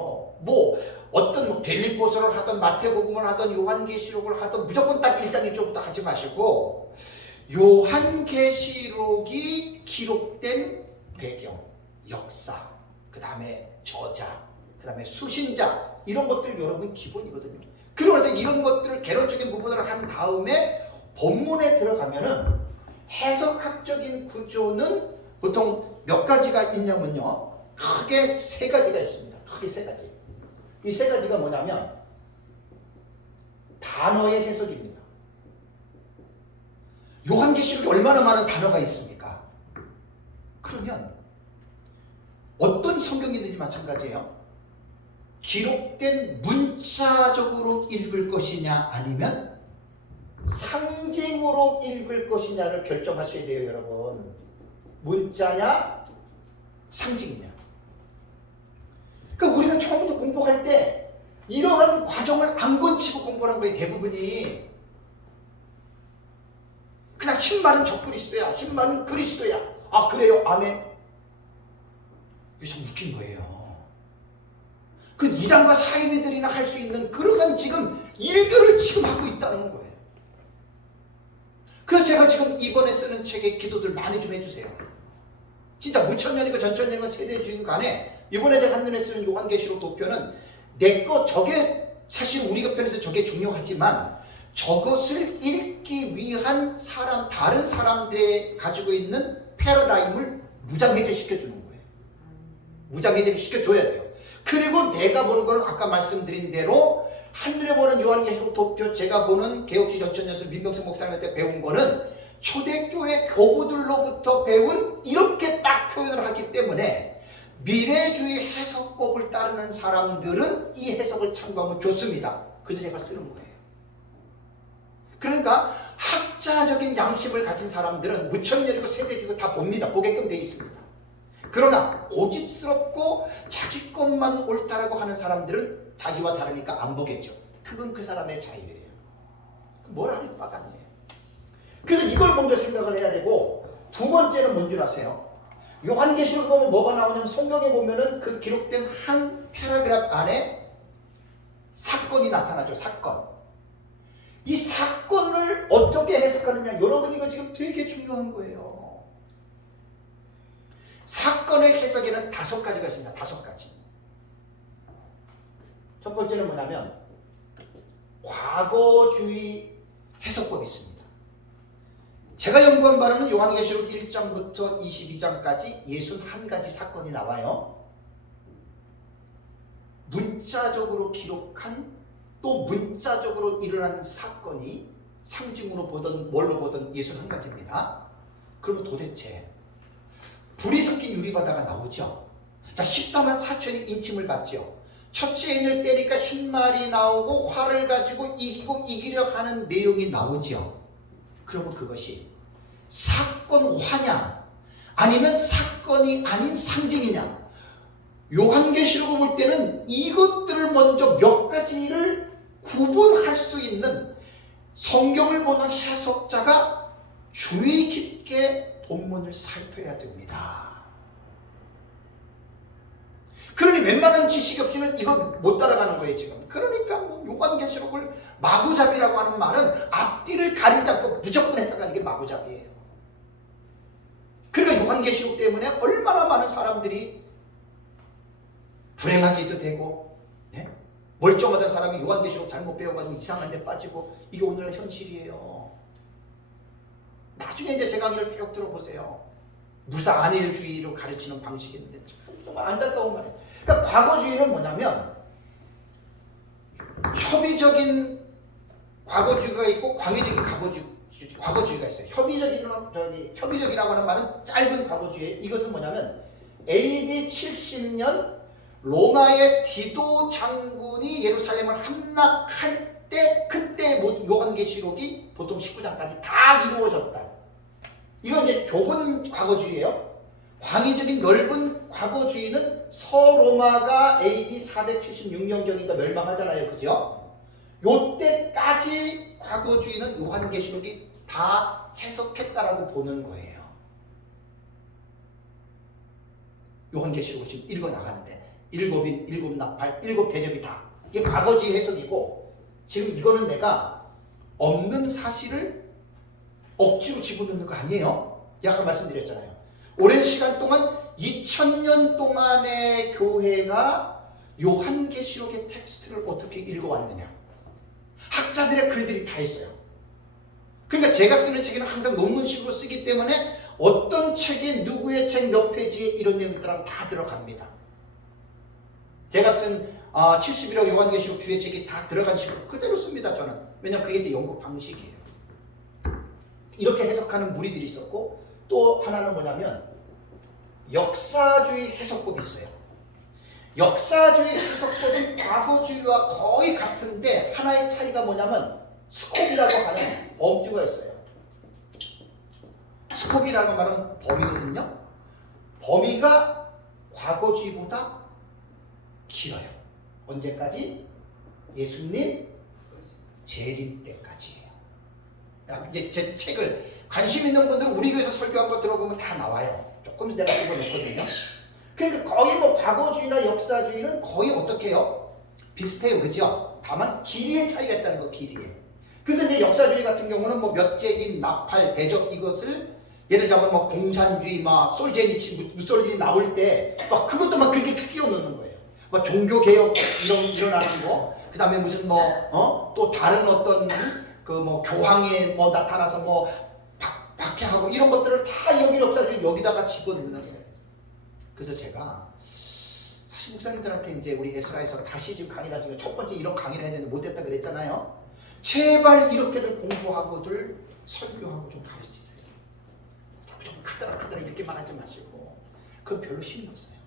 뭐 어떤 빌립보서를 하든 마태복음을 하든 요한계시록을 하든 무조건 딱 1장 1절부터 하지 마시고 요한계시록이 기록된 배경, 역사, 그 다음에 저자, 그 다음에 수신자 이런 것들 여러분 기본이거든요. 그러면서 이런 것들을 개론적인 부분을 한 다음에 본문에 들어가면은 해석학적인 구조는 보통 몇 가지가 있냐면요. 크게 세 가지가 있습니다. 크게 세 가지. 이 세 가지가 뭐냐면 단어의 해석입니다. 요한계시록에 얼마나 많은 단어가 있습니까? 그러면 어떤 성경이든지 마찬가지예요. 기록된 문자적으로 읽을 것이냐 아니면 상징으로 읽을 것이냐를 결정하셔야 돼요, 여러분. 문자냐 상징이냐. 그러니까 우리는 처음부터 공부할 때 이러한 과정을 안 거치고 공부하는 거예요. 대부분이 그냥 힘 많은 적그리스도야, 힘 많은 그리스도야. 아 그래요? 아멘. 이게 참 웃긴 거예요. 그 이단과 사이비들이나 할 수 있는 그러한 지금 일들을 지금 하고 있다는 거예요. 그래서 제가 지금 이번에 쓰는 책에 기도들 많이 좀 해주세요. 진짜 무천년이고 전천년이고 세대주인 간에 이번에 제가 한눈에 쓰는 요한계시록 도표는 내거 저게 사실 우리가 편에서 저게 중요하지만 저것을 읽기 위한 사람 다른 사람들이 가지고 있는 패러다임을 무장해제 시켜주는 거예요. 무장해제를 시켜줘야 돼요. 그리고 내가 보는 거는 아까 말씀드린 대로 한눈에 보는 요한계시록 도표 제가 보는 개혁주의 전천년설 민병성 목사님한테 배운 거는 초대교회 교부들로부터 배운 이렇게 딱 표현을 하기 때문에 미래주의 해석법을 따르는 사람들은 이 해석을 참고하면 좋습니다. 그래서 제가 쓰는 거예요. 그러니까 학자적인 양심을 가진 사람들은 무천년이고 세대주고 다 봅니다. 보게끔 돼 있습니다. 그러나 고집스럽고 자기 것만 옳다라고 하는 사람들은 자기와 다르니까 안 보겠죠. 그건 그 사람의 자유예요. 뭘 할 바가 아니에요. 그래서 이걸 먼저 생각을 해야 되고 두 번째는 뭔 줄 아세요? 요한계시록 보면 뭐가 나오냐면 성경에 보면은 그 기록된 한 패러그래프 안에 사건이 나타나죠. 사건. 이 사건을 어떻게 해석하느냐. 여러분 이거 지금 되게 중요한 거예요. 사건의 해석에는 5가지가 있습니다. 5가지. 첫 번째는 뭐냐면 과거주의 해석법이 있습니다. 제가 연구한 바로는 요한계시록 1장부터 22장까지 61가지 사건이 나와요. 문자적으로 기록한 또 문자적으로 일어난 사건이 상징으로 보던 뭘로 보던 61가지입니다. 그러면 도대체 불이 섞인 유리바다가 나오죠. 자, 14만 4천이 인침을 받죠. 첫째 인을 때리니까 흰말이 나오고 활을 가지고 이기려 하는 내용이 나오죠. 그러면 그것이 사건화냐 아니면 사건이 아닌 상징이냐. 요한계시록을 볼 때는 이것들을 먼저 몇 가지를 구분할 수 있는 성경을 보는 해석자가 주의 깊게 본문을 살펴야 됩니다. 그러니 웬만한 지식이 없으면 이거 못 따라가는 거예요 지금. 그러니까 요한계시록을 마구잡이라고 하는 말은 앞뒤를 가리지 않고 무조건 해석하는 게 마구잡이에요. 그러니까 요한계시록 때문에 얼마나 많은 사람들이 불행하기도 되고, 네? 멀쩡하던 사람이 요한계시록 잘못 배워가지고 이상한 데 빠지고, 이게 오늘날 현실이에요. 나중에 이제 제 강의를 쭉 들어보세요. 무사안일주의로 가르치는 방식이 있는데 정말 안타까운 말이에요. 그러니까 과거주의는 뭐냐면 협의적인 과거주의가 있고 광의적인 과거주의가 있어요. 협의적이라고 하는 말은 짧은 과거주의. 이것은 뭐냐면 AD 70년 로마의 디도 장군이 예루살렘을 함락할 때 그때 요한계시록이 보통 19장까지 다 이루어졌다. 이건 이제 좁은 과거주의예요. 광의적인 넓은 과거주의는 서로마가 AD 476년경인가 멸망하잖아요. 그죠? 요때까지 과거주의는 요한계시록이 다 해석했다라고 보는 거예요. 요한계시록을 지금 읽어나가는데 일곱인, 일곱 나팔, 일곱 대접이 다 이게 과거주의 해석이고, 지금 이거는 내가 없는 사실을 억지로 집어넣는 거 아니에요. 아까 말씀드렸잖아요. 오랜 시간 동안 2000년 동안의 교회가 요한계시록의 텍스트를 어떻게 읽어왔느냐, 학자들의 글들이 다 있어요. 그러니까 제가 쓰는 책에는 항상 논문식으로 쓰기 때문에 어떤 책에 누구의 책 몇 페이지에 이런 내용들은 다 들어갑니다. 제가 쓴 71억 요한계시록 주의 책이 다 들어간 식으로 그대로 씁니다. 저는. 왜냐하면 그게 제 연구 방식이에요. 이렇게 해석하는 무리들이 있었고, 또 하나는 뭐냐면 역사주의 해석법이 있어요. 역사주의 해석법은 과거주의와 거의 같은데 하나의 차이가 뭐냐면 스콥이라고 하는 범주가 있어요. 스콥이라고 말하는 범위거든요. 범위가 과거주의보다 길어요. 언제까지? 예수님 재림 때까지예요. 이제 제 책을 관심 있는 분들은 우리 교회에서 설교한 거 들어보면 다 나와요. 조금 내가 집어넣거든요. 그러니까 거의 뭐 과거주의나 역사주의는 거의 어떻게 해요? 비슷해요. 그죠? 다만 길이의 차이가 있다는 거, 길이에. 그래서 이제 역사주의 같은 경우는 뭐 몇제임, 나팔, 대접 이것을 예를 들자면 뭐 공산주의, 막 솔제니치, 무솔리니 나올 때 막 그것도 막 그렇게 끼워 넣는 거예요. 뭐 종교개혁 일어나는 거, 그 다음에 무슨 또 다른 어떤 그 뭐 교황에 뭐 나타나서 뭐 박해하고 이런 것들을 다 여기 역사주의 여기다가 집어넣는 거예요. 그래서 제가 사실 목사님들한테 이제 우리 에스라에서 다시 지금 강의를 하는 첫 번째 이런 강의를 해야 되는데 못했다 그랬잖아요. 제발 이렇게들 공부하고들 설교하고 좀 가르치세요. 좀 크더라 이렇게 말하지 마시고, 그건 별로 힘이 없어요.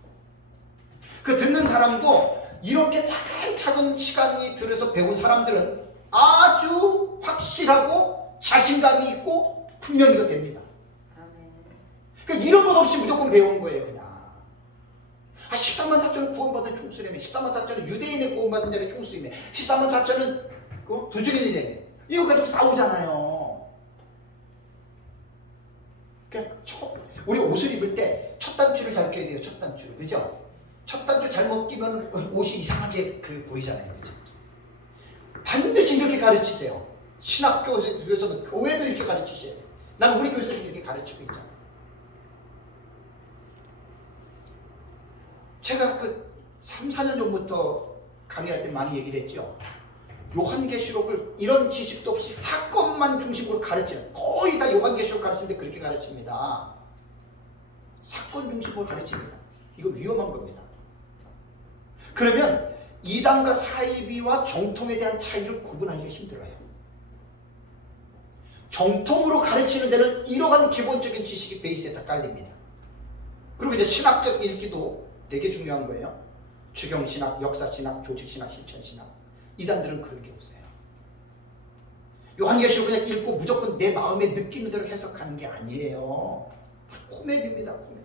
그 듣는 사람도 이렇게 차근차근 시간이 들어서 배운 사람들은 아주 확실하고 자신감이 있고 분명히가 됩니다. 그러니까 이런 것 없이 무조건 배우는 거예요. 그냥 14만 4천은 구원받은 총수라며, 14만 4천은 유대인의 구원받은 자의 총수이며, 14만 4천은 부주민이라며, 이거 가지고 싸우잖아요. 그러니까 우리 옷을 입을 때 첫 단추를 잘 껴야 돼요. 첫 단추를. 그죠? 첫 단추 잘못 끼면 옷이 이상하게 보이잖아요. 그죠? 반드시 이렇게 가르치세요. 신학교에서는 교회도 이렇게 가르치셔야 돼요. 난 우리 교회에서 이렇게 가르치고 있잖아요. 제가 그 3, 4년 전부터 강의할 때 많이 얘기를 했죠. 요한계시록을 이런 지식도 없이 사건만 중심으로 가르치는, 거의 다 요한계시록 가르치는데 그렇게 가르칩니다. 사건 중심으로 가르칩니다. 이거 위험한 겁니다. 그러면 이단과 사이비와 정통에 대한 차이를 구분하기가 힘들어요. 정통으로 가르치는 데는 이러한 기본적인 지식이 베이스에 다 깔립니다. 그리고 이제 신학적 읽기도 되게 중요한 거예요. 추경신학, 역사신학, 조직신학, 실천신학. 이단들은 그런 게 없어요. 요한계시록 그냥 읽고 무조건 내 마음에 느끼는 대로 해석하는 게 아니에요. 코미디입니다. 코미디.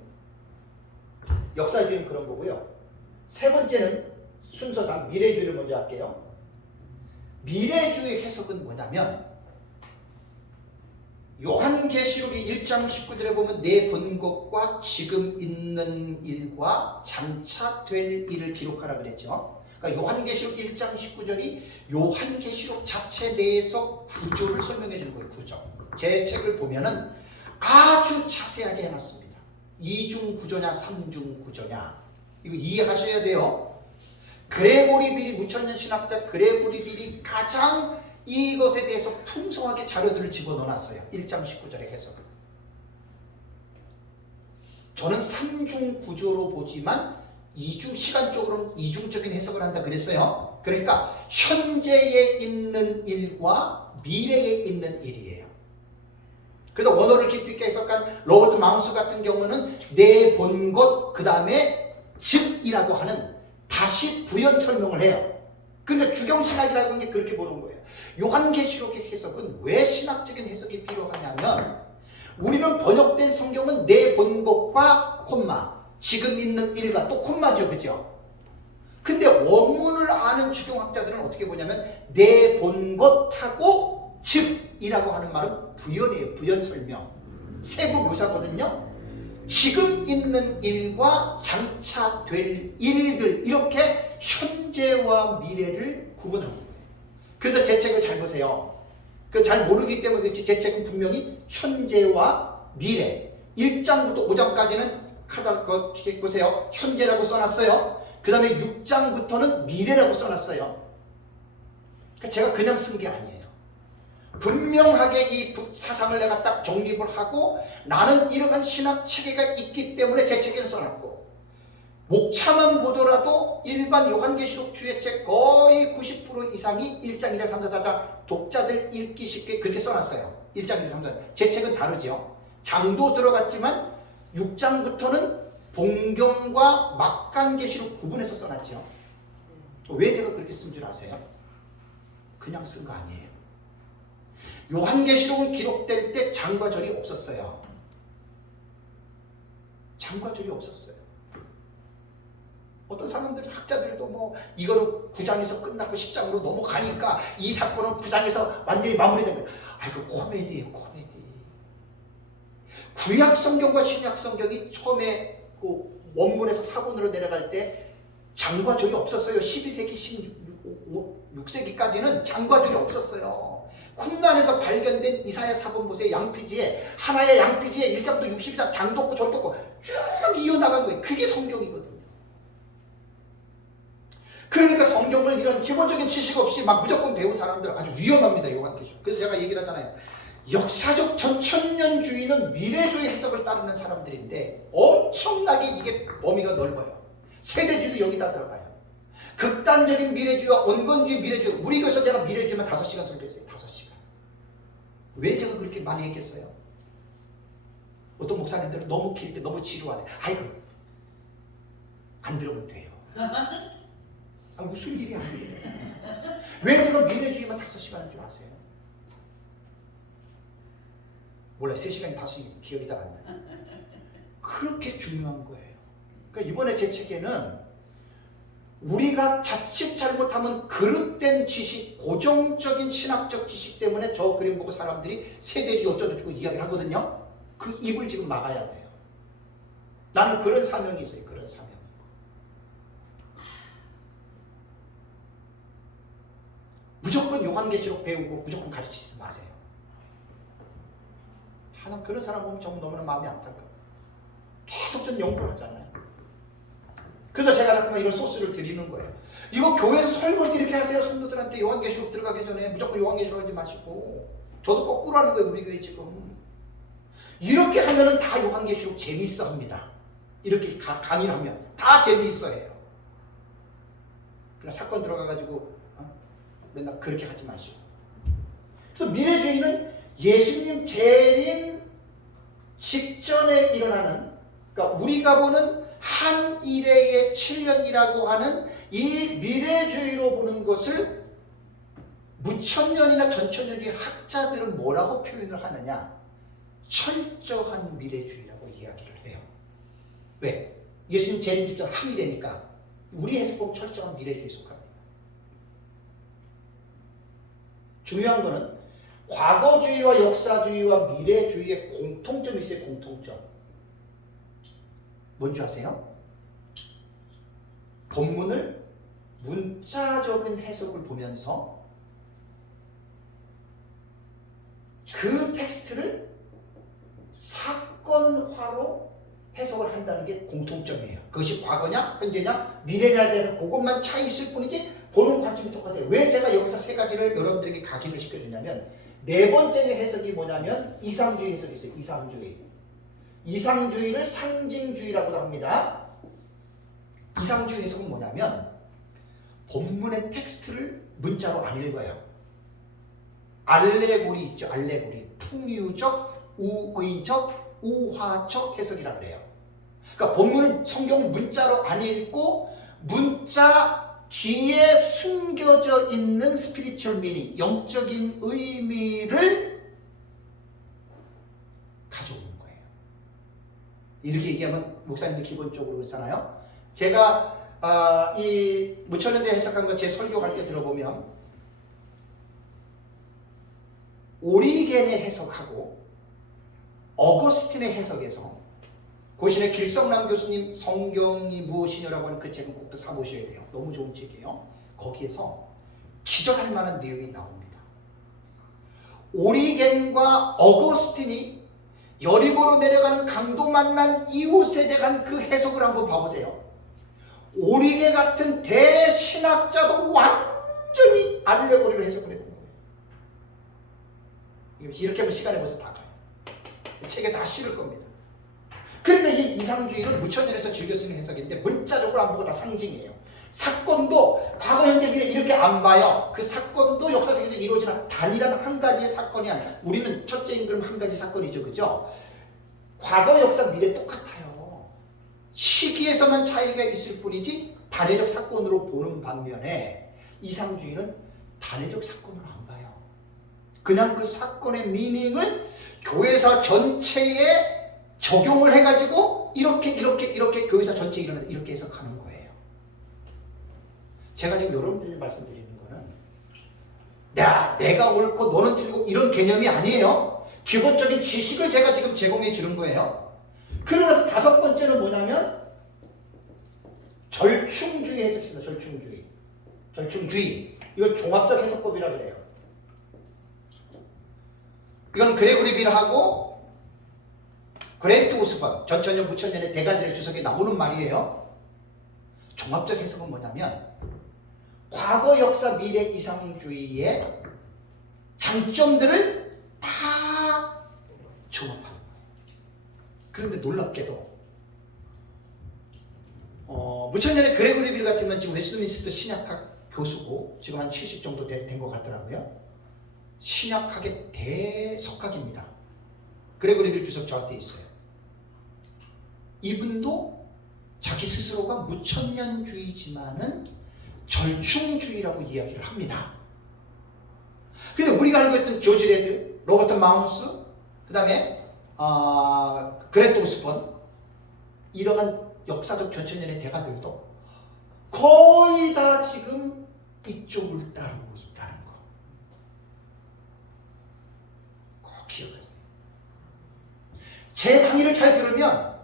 역사주의는 그런 거고요. 세 번째는 순서상 미래주의를 먼저 할게요. 미래주의 해석은 뭐냐면, 요한계시록의 1장 19절에 보면 내 본 것과 지금 있는 일과 장차 될 일을 기록하라 그랬죠. 그러니까 요한계시록 1장 19절이 요한계시록 자체 내에서 구조를 설명해 주는 거예요. 구조. 제 책을 보면은 아주 자세하게 해놨습니다. 이중 구조냐 삼중 구조냐 이거 이해하셔야 돼요. 그레고리 빌이 무천년 신학자 그레고리 빌이 가장 이것에 대해서 풍성하게 자료들을 집어넣어놨어요. 1장 19절의 해석을. 저는 3중 구조로 보지만 시간적으로는 이중적인 해석을 한다 그랬어요. 그러니까 현재에 있는 일과 미래에 있는 일이에요. 그래서 원어를 깊이 있게 해석한 로버트 마운스 같은 경우는 내 본 것 그 다음에 즉이라고 하는 다시 부연 설명을 해요. 그러니까 주경신학이라고 하는 게 그렇게 보는 거예요. 요한계시록의 해석은 왜 신학적인 해석이 필요하냐면, 우리는 번역된 성경은 내 본 것과 콤마 지금 있는 일과 또 콤마죠. 그죠? 근데 원문을 아는 주경학자들은 어떻게 보냐면 내 본 것하고 즉이라고 하는 말은 부연이에요. 부연 설명. 세부 묘사거든요. 지금 있는 일과 장차 될 일들, 이렇게 현재와 미래를 구분합니다. 그래서 제 책을 잘 보세요. 그 잘 모르기 때문에 그렇지, 제 책은 분명히 현재와 미래, 1장부터 5장까지는 보세요. 현재라고 써놨어요. 그 다음에 6장부터는 미래라고 써놨어요. 그러니까 제가 그냥 쓴 게 아니에요. 분명하게 이 사상을 내가 딱 정립을 하고 나는 이러한 신학 체계가 있기 때문에 제 책에는 써놨고, 목차만 보더라도 일반 요한계시록 주의책 거의 90% 이상이 1장, 2장, 3장, 4장 독자들 읽기 쉽게 그렇게 써놨어요. 1장, 2장, 3장. 제 책은 다르죠. 장도 들어갔지만 6장부터는 본경과 막간계시록 구분해서 써놨죠. 왜 제가 그렇게 쓴 줄 아세요? 그냥 쓴 거 아니에요. 요한계시록은 기록될 때 장과 절이 없었어요. 장과 절이 없었어요. 어떤 사람들이 학자들도 뭐 이거는 9장에서 끝났고 10장으로 넘어가니까 이 사건은 9장에서 완전히 마무리된 거예요. 아이고 코미디예요, 코미디. 구약 성경과 신약 성경이 처음에 그 원문에서 사본으로 내려갈 때 장과 절이 없었어요. 12세기, 16세기까지는 장과 절이 없었어요. 쿰란에서 발견된 이사야 사본 보세요. 양피지에 하나의 양피지에 1장부터 62장 장도 없고 절도 없고 쭉 이어나간 거예요. 그게 성경이거든요. 그러니까 성경을 이런 기본적인 지식 없이 막 무조건 배운 사람들 아주 위험합니다. 요한계시록. 그래서 제가 얘기를 하잖아요. 역사적 전천년주의는 미래주의 해석을 따르는 사람들인데 엄청나게 이게 범위가 넓어요. 세대주의도 여기다 들어가요. 극단적인 미래주의와 온건주의 미래주의. 우리 교회에서 제가 미래주의만 5시간 설교했어요. 5시간. 왜 제가 그렇게 많이 했겠어요? 어떤 목사님들은 너무 길 때 너무 지루하대. 아이고 안 들으면 돼요. 아, 무슨 일이 아니에요. 왜 제가 미래주의만 5시간인 줄 아세요? 몰라요. 3시간이 5시간 기억이 잘 안 나요. 그렇게 중요한 거예요. 그러니까 이번에 제 책에는 우리가 자칫 잘못하면 그릇된 지식, 고정적인 신학적 지식 때문에 저 그림 보고 사람들이 세대주의 어쩌고저쩌고 이야기를 하거든요. 그 입을 지금 막아야 돼요. 나는 그런 사명이 있어요. 그런 사명. 무조건 요한계시록 배우고 무조건 가르치지 마세요. 하나 그런 사람 보면 정말 너무나 마음이 안타까워요. 계속 좀 연구를 하잖아요. 그래서 제가 자꾸만 이런 소스를 드리는 거예요. 이거 교회에서 설거지 이렇게 하세요. 성도들한테 요한계시록 들어가기 전에 무조건 요한계시록 하지 마시고. 저도 거꾸로 하는 거예요. 우리 교회 지금. 이렇게 하면은 다 요한계시록 재미있어 합니다. 이렇게 강의를 하면 다 재미있어 해요. 그냥 사건 들어가가지고 맨날 그렇게 하지 마시고. 그래서 미래주의는 예수님 재림 직전에 일어나는, 그러니까 우리가 보는 한 일의 7년이라고 하는 이 미래주의로 보는 것을 무천년이나 전천년주의 학자들은 뭐라고 표현을 하느냐? 철저한 미래주의라고 이야기를 해요. 왜? 예수님 재림 직전 한 일이니까 우리 해석은 철저한 미래주의 속합니다. 중요한 거는 과거주의와 역사주의와 미래주의의 공통점이 있어요. 공통점. 뭔지 아세요? 본문을 문자적인 해석을 보면서 그 텍스트를 사건화로 해석을 한다는 게 공통점이에요. 그것이 과거냐, 현재냐, 미래냐에 대해서 그것만 차이 있을 뿐이지 보는 관점이 똑같아요. 왜 제가 여기서 3가지를 여러분들에게 각인을 시켜주냐면, 4번째 해석이 뭐냐면 이상주의 해석이 있어요. 이상주의. 이상주의를 상징주의라고도 합니다. 이상주의 해석은 뭐냐면 본문의 텍스트를 문자로 안 읽어요. 알레고리 있죠. 알레고리. 풍유적, 우의적, 우화적 해석이라고 그래요. 그러니까 본문은 성경을 문자로 안 읽고 문자 뒤에 숨겨져 있는 스피리추얼 미닝, 영적인 의미를 가져오는 거예요. 이렇게 얘기하면 목사님들 기본적으로 그러잖아요. 제가 이 무천년대 해석한 거 제 설교할 때 들어보면 오리겐의 해석하고 어거스틴의 해석에서 고신의 길성남 교수님 성경이 무엇이냐라고 하는 그 책은 꼭 또 사보셔야 돼요. 너무 좋은 책이에요. 거기에서 기절할 만한 내용이 나옵니다. 오리겐과 어거스틴이 여리고로 내려가는 강도 만난 이웃에 대한 그 해석을 한번 봐보세요. 오리게 같은 대신학자도 완전히 알레고리로 해석을 해본 거예요. 이렇게 하면 시간에 벌써 다 가요. 책에 다 실을 겁니다. 그러니까 이 이상주의를 무천년에서 즐겨 쓰는 해석인데 문자적으로 안 보고 다 상징이에요. 사건도 과거 현재 미래 이렇게 안 봐요. 그 사건도 역사적에서 이루어지는 단일한 한 가지의 사건이 아니라 우리는 첫째인 그럼 한 가지 사건이죠. 그죠? 과거 역사 미래 똑같아요. 시기에서만 차이가 있을 뿐이지 단회적 사건으로 보는 반면에 이상주의는 단회적 사건으로 안 봐요. 그냥 그 사건의 미닝을 교회사 전체에 적용을 해가지고 이렇게 교회사 전체에 일어나는 이렇게 해석하는 거예요. 제가 지금 여러분들이 말씀드리는 거는 내가 옳고 너는 틀리고 이런 개념이 아니에요. 기본적인 지식을 제가 지금 제공해 주는 거예요. 그러면서 다섯 번째는 뭐냐면 절충주의 해석입니다. 절충주의. 이걸 종합적 해석법이라 그래요. 이건 그레고리 빌하고 그랜트 오스번 전천년 무천년의 대가들의 주석에 나오는 말이에요. 종합적 해석은 뭐냐면 과거 역사 미래 이상주의의 장점들을 다 종합하는 거예요. 그런데 놀랍게도 무천년의 그레고리 빌 같으면 지금 웨스트민스터 신약학 교수고 지금 한 70 정도 된 것 같더라고요. 신약학의 대석학입니다. 그레고리 빌 주석 저한테 있어요. 이분도 자기 스스로가 무천년주의지만은 절충주의라고 이야기를 합니다. 근데 우리가 알고 있던 조지 레드, 로버트 마운스, 그 다음에 그랜트 오스번 이러한 역사적 전천년의 대가들도 거의 다 지금 이쪽을 따르고 있다는 거 꼭 기억하세요. 제 강의를 잘 들으면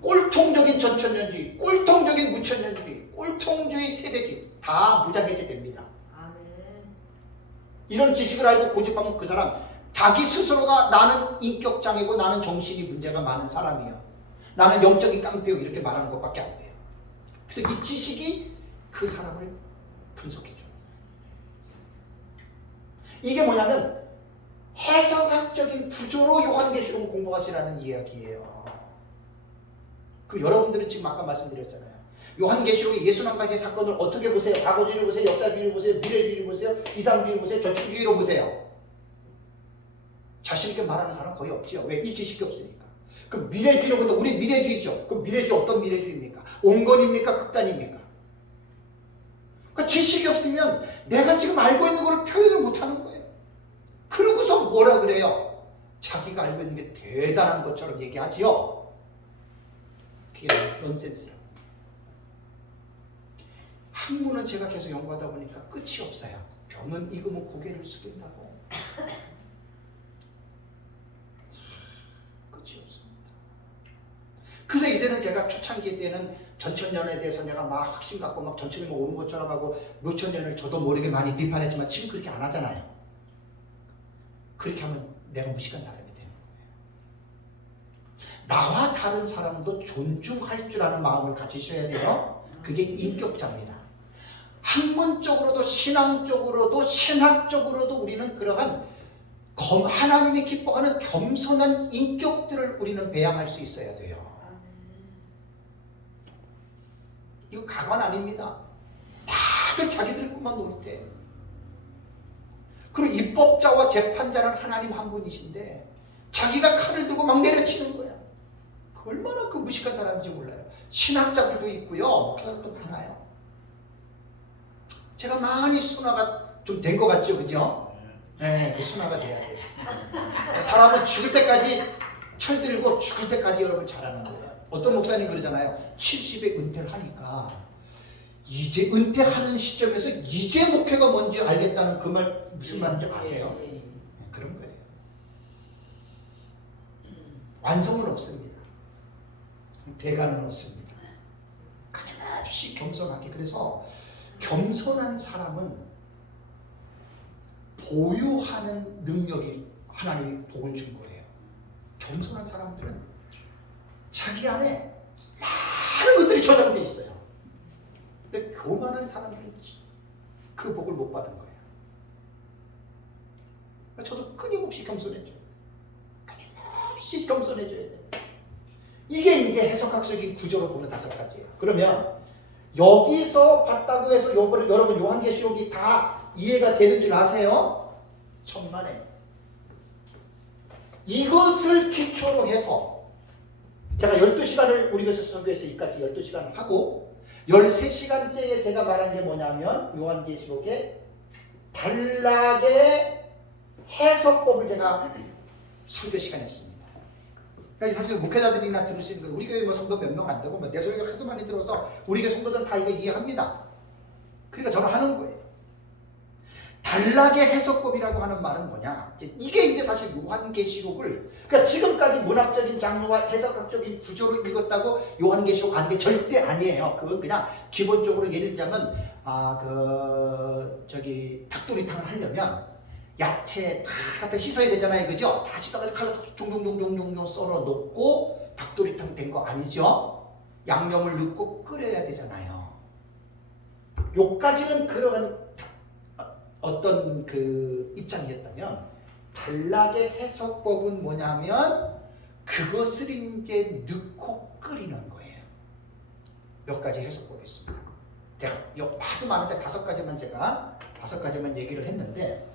꼴통적인 전천년주의, 꼴통적인 무천년주의, 꼴통주의 세대주의 다 무장해제됩니다. 이런 지식을 알고 고집하면 그 사람 자기 스스로가 나는 인격장애고 나는 정신이 문제가 많은 사람이요. 나는 영적인 깡패요. 이렇게 말하는 것밖에 안 돼요. 그래서 이 지식이 그 사람을 분석해줘요. 이게 뭐냐면 해석학적인 구조로 요한계시록 공부하시라는 이야기예요. 그 여러분들은 지금 아까 말씀드렸잖아요. 요한계시록의 61가지의 사건을 어떻게 보세요? 과거주의로 보세요? 역사주의로 보세요? 미래주의로 보세요? 이상주의로 보세요? 절충주의로 보세요? 자신 있게 말하는 사람 거의 없지요. 왜? 이 지식이 없으니까. 그 미래주의로 본다. 우리 미래주의죠. 그 미래주의 어떤 미래주의입니까? 온건입니까? 극단입니까? 그 지식이 없으면 내가 지금 알고 있는 걸 표현을 못하는 거예요. 그러고서 뭐라 그래요? 자기가 알고 있는 게 대단한 것처럼 얘기하지요. 그게 넌센스라고. 학문은 제가 계속 연구하다 보니까 끝이 없어요. 병은 익으면 고개를 숙인다고. 끝이 없습니다. 그래서 이제는 제가 초창기 때는 전천년에 대해서 내가 막 확신 갖고 막 전천년이 오는 것처럼 하고 무천년을 저도 모르게 많이 비판했지만 지금 그렇게 안 하잖아요. 그렇게 하면 내가 무식한 사람이 되는 거예요. 나와 다른 사람도 존중할 줄 아는 마음을 가지셔야 돼요. 그게 인격자입니다. 학문적으로도 신앙적으로도 신학적으로도 우리는 그러한 하나님이 기뻐하는 겸손한 인격들을 우리는 배양할 수 있어야 돼요. 이거 가관 아닙니다. 다들 자기들 것만 놀 때. 그리고 입법자와 재판자는 하나님 한 분이신데 자기가 칼을 들고 막 내려치는 거야. 그 얼마나 그 무식한 사람인지 몰라요. 신학자들도 있고요. 목회자들도 많아요. 제가 많이 순화가 좀 된 것 같죠, 그죠? 네, 그 순화가 돼야 돼요. 사람은 죽을 때까지 철들고 죽을 때까지 여러분 잘하는 거예요. 어떤 목사님 그러잖아요. 70에 은퇴를 하니까 이제 은퇴하는 시점에서 이제 목회가 뭔지 알겠다는 그 말 무슨 말인지 아세요? 그런 거예요. 완성은 없습니다. 대가는 없습니다. 끊임없이 겸손하게. 그래서 겸손한 사람은 보유하는 능력이 하나님이 복을 준 거예요. 겸손한 사람들은 자기 안에 많은 것들이 저장되어 있어요. 근데 교만한 사람들은 그 복을 못 받은 거예요. 저도 끊임없이 겸손해져요. 끊임없이 겸손해져야 돼요. 이게 이제 해석학적인 구조로 보는 5가지예요. 그러면 여기서 봤다고 해서 여러분 요한계시록이 다 이해가 되는 줄 아세요? 천만에. 이것을 기초로 해서 제가 12시간을 우리 교회에서 설교해서 이까지 12시간을 하고 13시간째에 제가 말한 게 뭐냐면 요한계시록의 단락의 해석법을 제가 설교 시간 했습니다. 그러니까 사실 목회자들이나 들을 수 있는 거 우리 교회 뭐 성도 몇 명 안 되고 내 소리를 하도 많이 들어서 우리 교회 성도들은 다 이거 이해합니다. 그러니까 저는 하는 거예요. 단락의 해석법이라고 하는 말은 뭐냐? 이게 이제 사실 요한계시록을 그러니까 지금까지 문학적인 장르와 해석학적인 구조로 읽었다고 요한계시록 아는 게 절대 아니에요. 그건 그냥 기본적으로 예를 들자면 닭도리탕을 하려면 야채 다 갖다 씻어야 되잖아요, 그죠? 다 씻어가지고 칼로 종종종종종종 썰어 놓고 닭도리탕 된 거 아니죠? 양념을 넣고 끓여야 되잖아요. 요까지는 그런 어떤 그 입장이었다면 단락의 해석법은 뭐냐면 그것을 이제 넣고 끓이는 거예요. 몇 가지 해석법이 있습니다. 제가 하도 많은데 5가지만 얘기를 했는데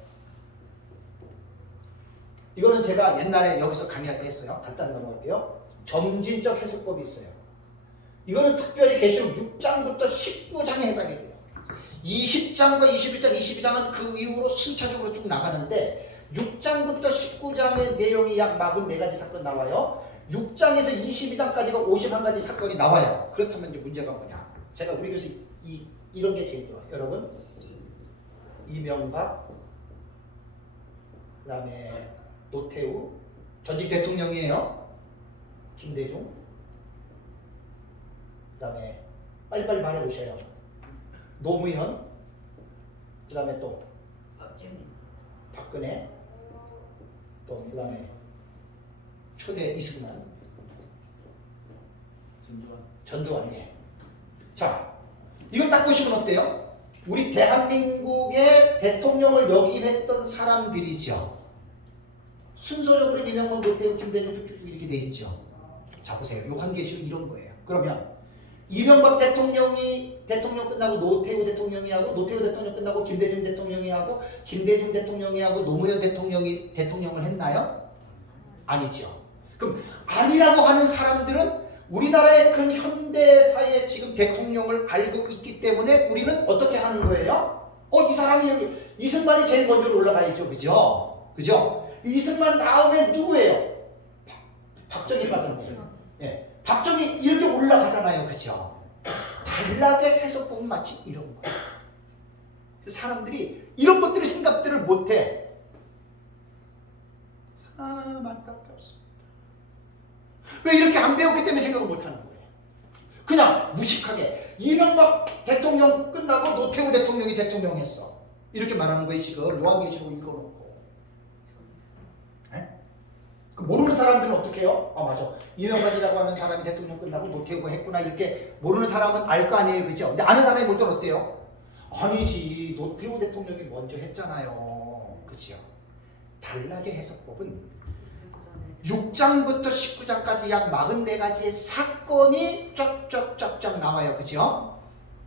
이거는 제가 옛날에 여기서 강의할 때 했어요. 간단히 넘어갈게요. 점진적 해석법이 있어요. 이거는 특별히 계시록 6장부터 19장에 해당이 돼요. 20장과 21장, 22장은 그 이후로 순차적으로 쭉 나가는데 6장부터 19장의 내용이 약 44가지 사건 나와요. 6장에서 22장까지가 51가지 사건이 나와요. 그렇다면 이제 문제가 뭐냐? 제가 우리 교회에서 이런 게 제일 좋아요. 여러분, 이명박, 그 다음에 노태우, 전직 대통령이에요. 김대중, 그 다음에 빨리빨리 말해보셔요. 노무현, 그 다음에 또 박근혜, 또 그 다음에 초대 이승만, 전두환. 예. 자, 이걸 딱 보시면 어때요? 우리 대한민국의 대통령을 역임했던 사람들이죠. 순서적으로 이명박, 노태우, 김대중 쭉쭉 이렇게 돼 있죠. 자, 보세요. 요한계시록 이런 거예요. 그러면 이명박 대통령이 대통령 끝나고 노태우 대통령이 하고 노태우 대통령 끝나고 김대중 대통령이 하고 김대중 대통령이 하고 노무현 대통령이 대통령을 했나요? 아니죠. 그럼 아니라고 하는 사람들은 우리나라의 그 현대사의 지금 대통령을 알고 있기 때문에 우리는 어떻게 하는 거예요? 이 사람이 이승만이 제일 먼저 올라가야죠. 그죠? 그죠? 이승만 다음에 누구예요? 박정희 받은 거죠. 예. 박정희 이렇게 올라가잖아요. 그죠? 단락의 해석법은 마치 이런 거예요. 사람들이 이런 것들을 생각들을 못해. 참 안타깝습니다. 왜 이렇게 안 배웠기 때문에 생각을 못하는 거예요. 그냥 무식하게 이명박 대통령 끝나고 노태우 대통령이 대통령했어. 이렇게 말하는 거예요. 지금 요한계시록 읽어놓고. 모르는 사람들은 어떻게 해요? 맞아. 이명박이라고 하는 사람이 대통령 끝나고 노태우가 했구나. 이렇게 모르는 사람은 알 거 아니에요. 그죠? 근데 아는 사람이 볼 때는 어때요? 아니지. 노태우 대통령이 먼저 했잖아요. 그죠? 단락의 해석법은 6장부터 19장까지 약 44가지의 사건이 쫙쫙쫙쫙 나와요. 그죠?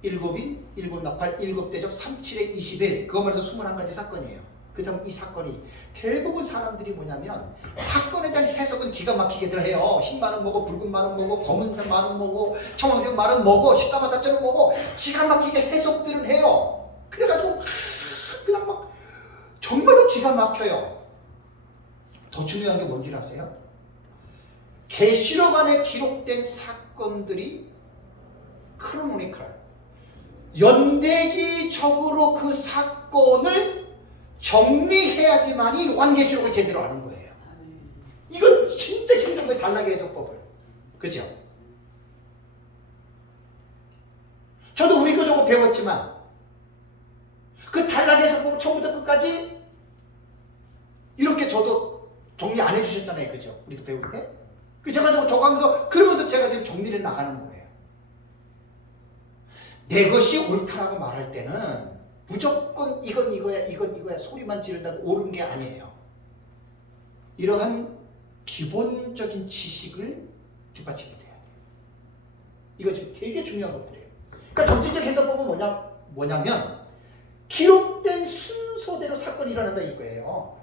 7인, 7나팔, 7대접, 37에 21. 그것만 해도 21가지 사건이에요. 그 다음 이 사건이 대부분 사람들이 뭐냐면 사건에 대한 해석은 기가 막히게들 해요. 흰말은 뭐고 붉은 말은 뭐고 검은색 말은 뭐고 청황색 말은 뭐고 14만 4천은 뭐고 기가 막히게 해석들을 해요. 그래가지고 그냥 막 정말로 기가 막혀요. 더 중요한 게 뭔지 아세요? 계시록 안에 기록된 사건들이 크로노니컬, 연대기적으로 그 사건을 정리해야지만이 요한계시록을 제대로 아는 거예요. 이건 진짜 힘든 거예요. 단락의 해석법을. 그죠? 저도 우리 거 저거 배웠지만 그 단락의 해석법을 처음부터 끝까지 이렇게 저도 정리 안 해주셨잖아요. 그죠? 우리도 배울 때. 그 제가 저거 하면서 그러면서 제가 지금 정리를 나가는 거예요. 내 것이 옳다라고 말할 때는 무조건 이건 이거야, 이건 이거야 소리만 지른다고 옳은 게 아니에요. 이러한 기본적인 지식을 뒷받침이 돼야 돼요. 이거 지금 되게 중요한 것들이에요. 그러니까 정치적 해석법은 뭐냐면 기록된 순서대로 사건이 일어난다 이거예요.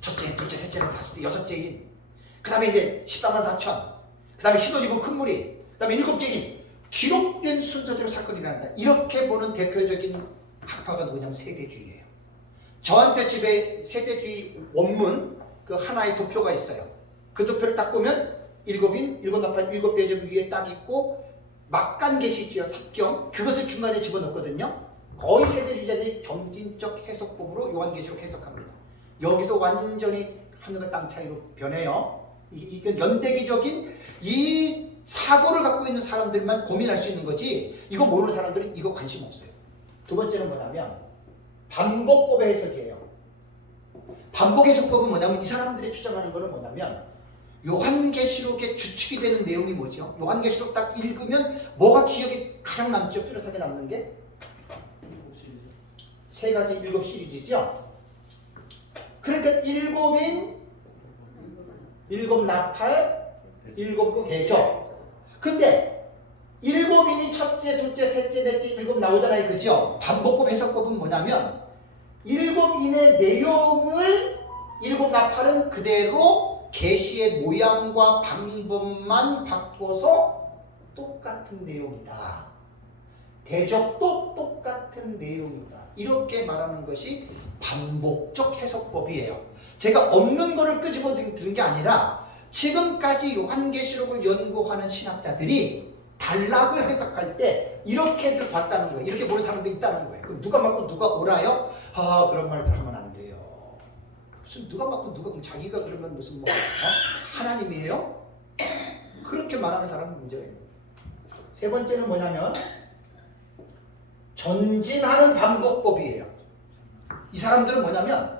첫째, 둘째, 셋째, 다섯째, 여섯째인, 그 다음에 이제 14만 4천, 그 다음에 흰옷 입은 큰 무리, 그 다음에 일곱째인, 기록된 순서대로 사건이 일어난다. 이렇게 보는 대표적인 학파가 누구냐면 세대주의예요. 저한테 집에 세대주의 원문 그 하나의 도표가 있어요. 그 도표를 딱 보면 일곱인, 일곱 나팔, 일곱 대접 위에 딱 있고 막간계시주의 삽경 그것을 중간에 집어넣거든요. 거의 세대주의자들이 점진적 해석법으로 요한계시록 해석합니다. 여기서 완전히 하늘과 땅 차이로 변해요. 이건 연대기적인 이 사고를 갖고 있는 사람들만 고민할 수 있는 거지 이거 모르는 사람들은 이거 관심 없어요. 두 번째는 뭐냐면 반복법의 해석이에요. 반복 해석법은 뭐냐면 이 사람들이 주장하는 거는 뭐냐면 요한계시록에 주축이 되는 내용이 뭐죠? 요한계시록 딱 읽으면 뭐가 기억에 가장 남죠? 뚜렷하게 남는 게 세 가지 일곱 시리즈죠. 그러니까 일곱인, 일곱 나팔, 일곱 계죠. 근데 일곱인이 첫째, 둘째, 셋째, 넷째, 일곱 나오잖아요. 그죠? 반복법 해석법은 뭐냐면 일곱인의 내용을 일곱 나팔은 그대로 계시의 모양과 방법만 바꿔서 똑같은 내용이다. 대적도 똑같은 내용이다. 이렇게 말하는 것이 반복적 해석법이에요. 제가 없는 거를 끄집어 드는 게 아니라 지금까지 요한계시록을 연구하는 신학자들이 단락을 해석할 때 이렇게들 봤다는 거예요. 이렇게 보는 사람들이 있다는 거예요. 그럼 누가 맞고 누가 옳아요? 아, 그런 말들 하면 안 돼요. 무슨 누가 맞고 누가 자기가 그러면 무슨 뭐 하나님이에요? 그렇게 말하는 사람은 문제예요. 세 번째는 뭐냐면 전진하는 반복법이에요. 이 사람들은 뭐냐면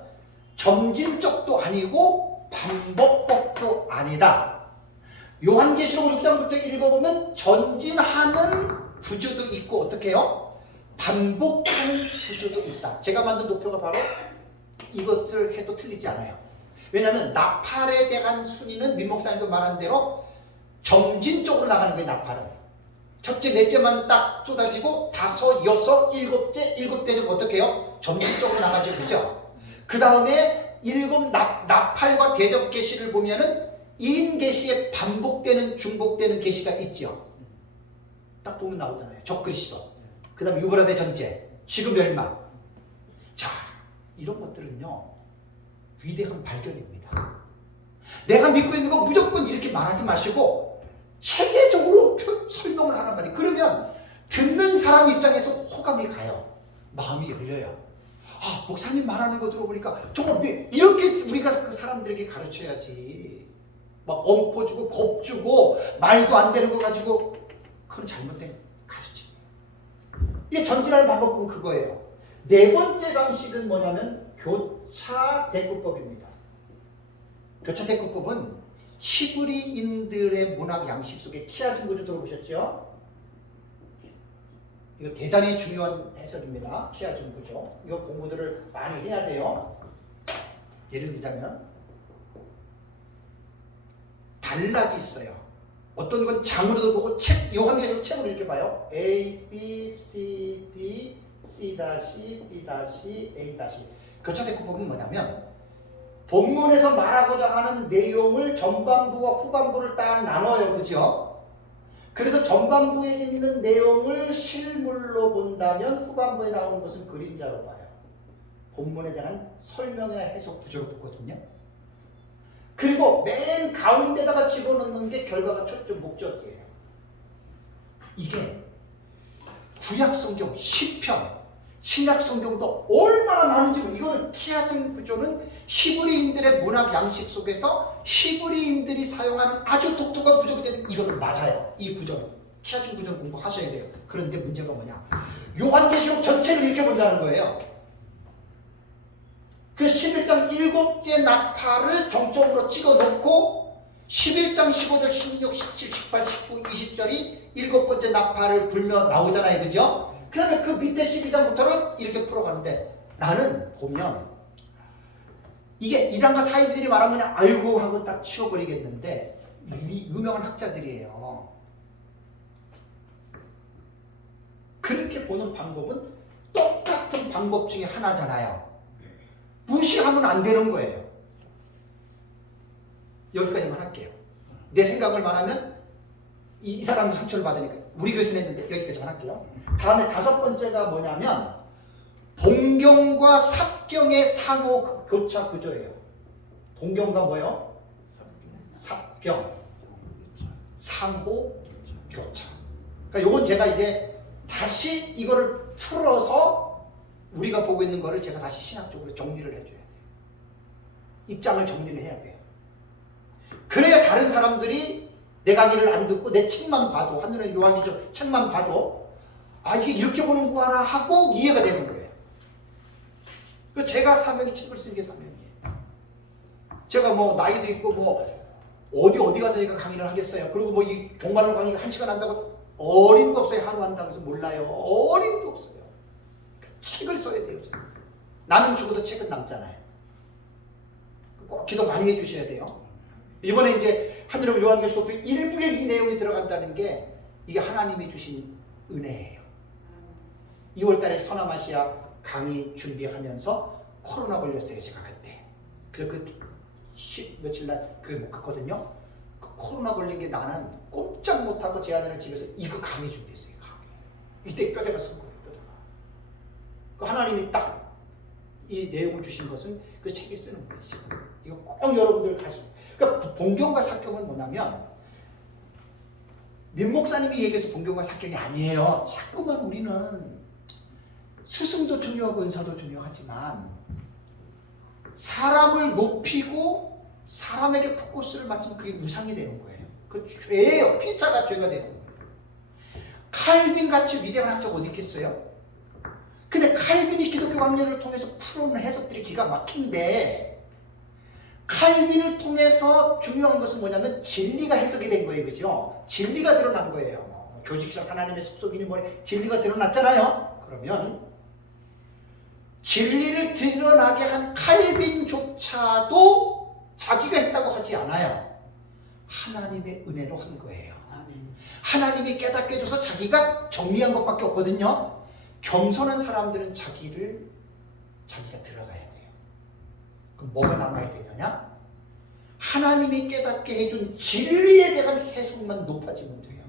점진적도 아니고 반복법도 아니다. 요한계시록 6장부터 읽어보면 전진하는 구조도 있고 어떻게 해요? 반복하는 구조도 있다. 제가 만든 도표가 바로 이것을 해도 틀리지 않아요. 왜냐하면 나팔에 대한 순위는 민 목사님도 말한 대로 점진적으로 나가는 거예요. 나팔은 첫째, 넷째만 딱 쏟아지고 다섯, 여섯, 일곱째, 일곱 대는 어떻게 해요? 점진적으로 나가죠. 그죠? 그 다음에 일곱 나팔과 대접 계시를 보면은 인 계시에 반복되는 중복되는 계시가 있죠. 딱 보면 나오잖아요. 적그리스도. 그 다음에 유브라데 전제, 지금 멸망. 자, 이런 것들은요 위대한 발견입니다. 내가 믿고 있는 거 무조건 이렇게 말하지 마시고 체계적으로 설명을 하란 말이에요. 그러면 듣는 사람 입장에서 호감이 가요. 마음이 열려요. 아, 목사님 말하는 거 들어보니까 정말 이렇게 우리가 그 사람들에게 가르쳐야지. 막 엄포 주고 겁 주고 말도 안 되는 거 가지고 그건 잘못된 가르침이에요. 이게 전진하는 방법은 그거예요. 네 번째 방식은 뭐냐면 교차 대꾸법입니다. 교차 대꾸법은 히브리인들의 문학 양식 속에 키아준 구조 들어보셨죠? 이거 대단히 중요한 해석입니다. 키아준 구조. 이거 공부들을 많이 해야 돼요. 예를 들자면 단락이 있어요. 어떤 건 장으로도 보고 요한계시록 책으로 이렇게 봐요. A, B, C, D, C-, B-, A-. 교차 대꾸법은 뭐냐면 본문에서 말하고자 하는 내용을 전반부와 후반부를 딱 나눠요. 그죠? 그래서 전반부에 있는 내용을 실물로 본다면 후반부에 나오는 것은 그림자로 봐요. 본문에 대한 설명이나 해석 구조로 보거든요. 그리고 맨 가운데다가 집어넣는 게 결과가 초점 목적이에요. 이게 구약성경, 시편, 신약성경도 얼마나 많은지, 이거는 키아즘 구조는 히브리인들의 문학 양식 속에서 히브리인들이 사용하는 아주 독특한 구조가 되는, 이거는 맞아요. 이 구조는 키아즘 구조를 공부하셔야 돼요. 그런데 문제가 뭐냐, 요한계시록 전체를 이렇게 본다는 거예요. 그 11장 7개 나팔을 정점으로 찍어놓고 11장 15절, 16, 17, 18, 19, 20절이 7번째 나팔을 불며 나오잖아요. 그죠? 그 다음에 그 밑에 12장부터는 이렇게 풀어가는데, 나는 보면 이게 이단과 사이들이 말하면 그냥 아이고 하고 딱 치워버리겠는데, 유명한 학자들이에요. 그렇게 보는 방법은 똑같은 방법 중에 하나잖아요. 무시하면 안 되는 거예요. 여기까지만 할게요. 내 생각을 말하면 이 사람도 상처를 받으니까 우리 교회에서 했는데 여기까지만 할게요. 다음에 5번째가 뭐냐면 본경과 삽경의 상호 교차 구조예요. 본경과 뭐요? 삽경, 상호 교차. 그러니까 요건 제가 이제 다시 이거를 풀어서 우리가 보고 있는 거를 제가 다시 신학적으로 정리를 해줘야 돼요. 입장을 정리를 해야 돼요. 그래야 다른 사람들이 내 강의를 안 듣고 내 책만 봐도, 한눈에 요한계시록 책만 봐도 아, 이게 이렇게 보는구나 하고 이해가 되는 거예요. 제가 사명이 책을 쓰는 게 사명이에요. 제가 뭐 나이도 있고 뭐 어디 가서 제가 강의를 하겠어요. 그리고 뭐 이 종말로 강의가 1시간 한다고 어림도 없어요. 하루 한다고 해서 몰라요. 어림도 없어요. 책을 써야 돼요. 나는 죽어도 책은 남잖아요. 꼭 기도 많이 해주셔야 돼요. 이번에 이제 한여름 요한계시록 일부에 이 내용이 들어간다는 게 이게 하나님이 주신 은혜예요. 2월달에 서남아시아 강의 준비하면서 코로나 걸렸어요. 제가 그때. 그래서 그 10 며칠 날 교회 못 갔거든요. 그 코로나 걸린 게 나는 꼼짝 못하고 제 아내는 집에서 이거 강의 준비했어요. 강의. 이때 뼈대가 쓴 거예요. 그 하나님이 딱 이 내용을 주신 것은 그 책에 쓰는 거예요. 이거 꼭 여러분들 가시고. 그러니까 본경과 삭경은 뭐냐면 민 목사님이 얘기해서 본경과 삭경이 아니에요. 자꾸만 우리는 스승도 중요하고 은사도 중요하지만 사람을 높이고 사람에게 포커스를 맞추면 그게 우상이 되는 거예요. 그 죄예요. 피차가 죄가 되는 거예요. 칼빈같이 위대한 학자가 어디 있겠어요? 근데 칼빈이 기독교 강연을 통해서 풀어놓은 해석들이 기가 막힌데, 칼빈을 통해서 중요한 것은 뭐냐면 진리가 해석이 된 거예요. 그죠? 진리가 드러난 거예요. 교직적 하나님의 속속이니 뭐니 진리가 드러났잖아요. 그러면 진리를 드러나게 한 칼빈조차도 자기가 했다고 하지 않아요. 하나님의 은혜로 한 거예요. 하나님이 깨닫게 해줘서 자기가 정리한 것밖에 없거든요. 겸손한 사람들은 자기가 들어가야 돼요. 그럼 뭐가 남아야 되느냐? 하나님이 깨닫게 해준 진리에 대한 해석만 높아지면 돼요.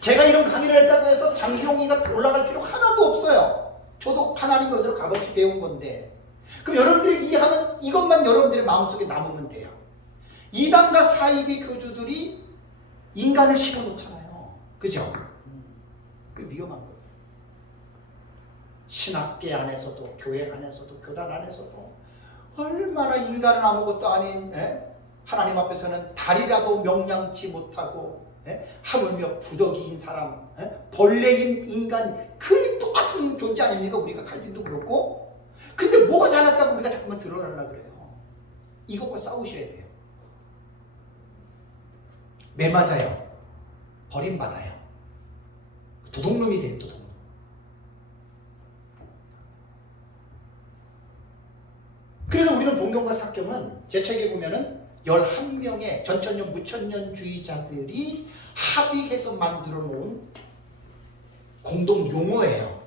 제가 이런 강의를 했다고 해서 장기용이가 올라갈 필요 하나도 없어요. 저도 하나님 어디로 값없이 배운 건데, 그럼 여러분들이 이해하면 이것만 여러분들의 마음속에 남으면 돼요. 이단과 사이비 교주들이 인간을 실어놓잖아요. 그죠? 그 위험한 거예요. 신학계 안에서도, 교회 안에서도, 교단 안에서도 얼마나 인간은 아무것도 아닌 하나님 앞에서는 달이라도 명량치 못하고 하물며 구더기인 사람, 벌레인 인간, 그 똑같은 존재 아닙니까? 우리가 칼빈도 그렇고. 근데 뭐가 잘났다고 우리가 자꾸만 드러나려고 그래요. 이것과 싸우셔야 돼요. 매 맞아요. 버림받아요. 도둑놈이 돼요. 도둑놈. 그래서 우리는 본경과 삭경은 제 책에 보면은 11명의 전천년 무천년주의자들이 합의해서 만들어 놓은 공동 용어예요.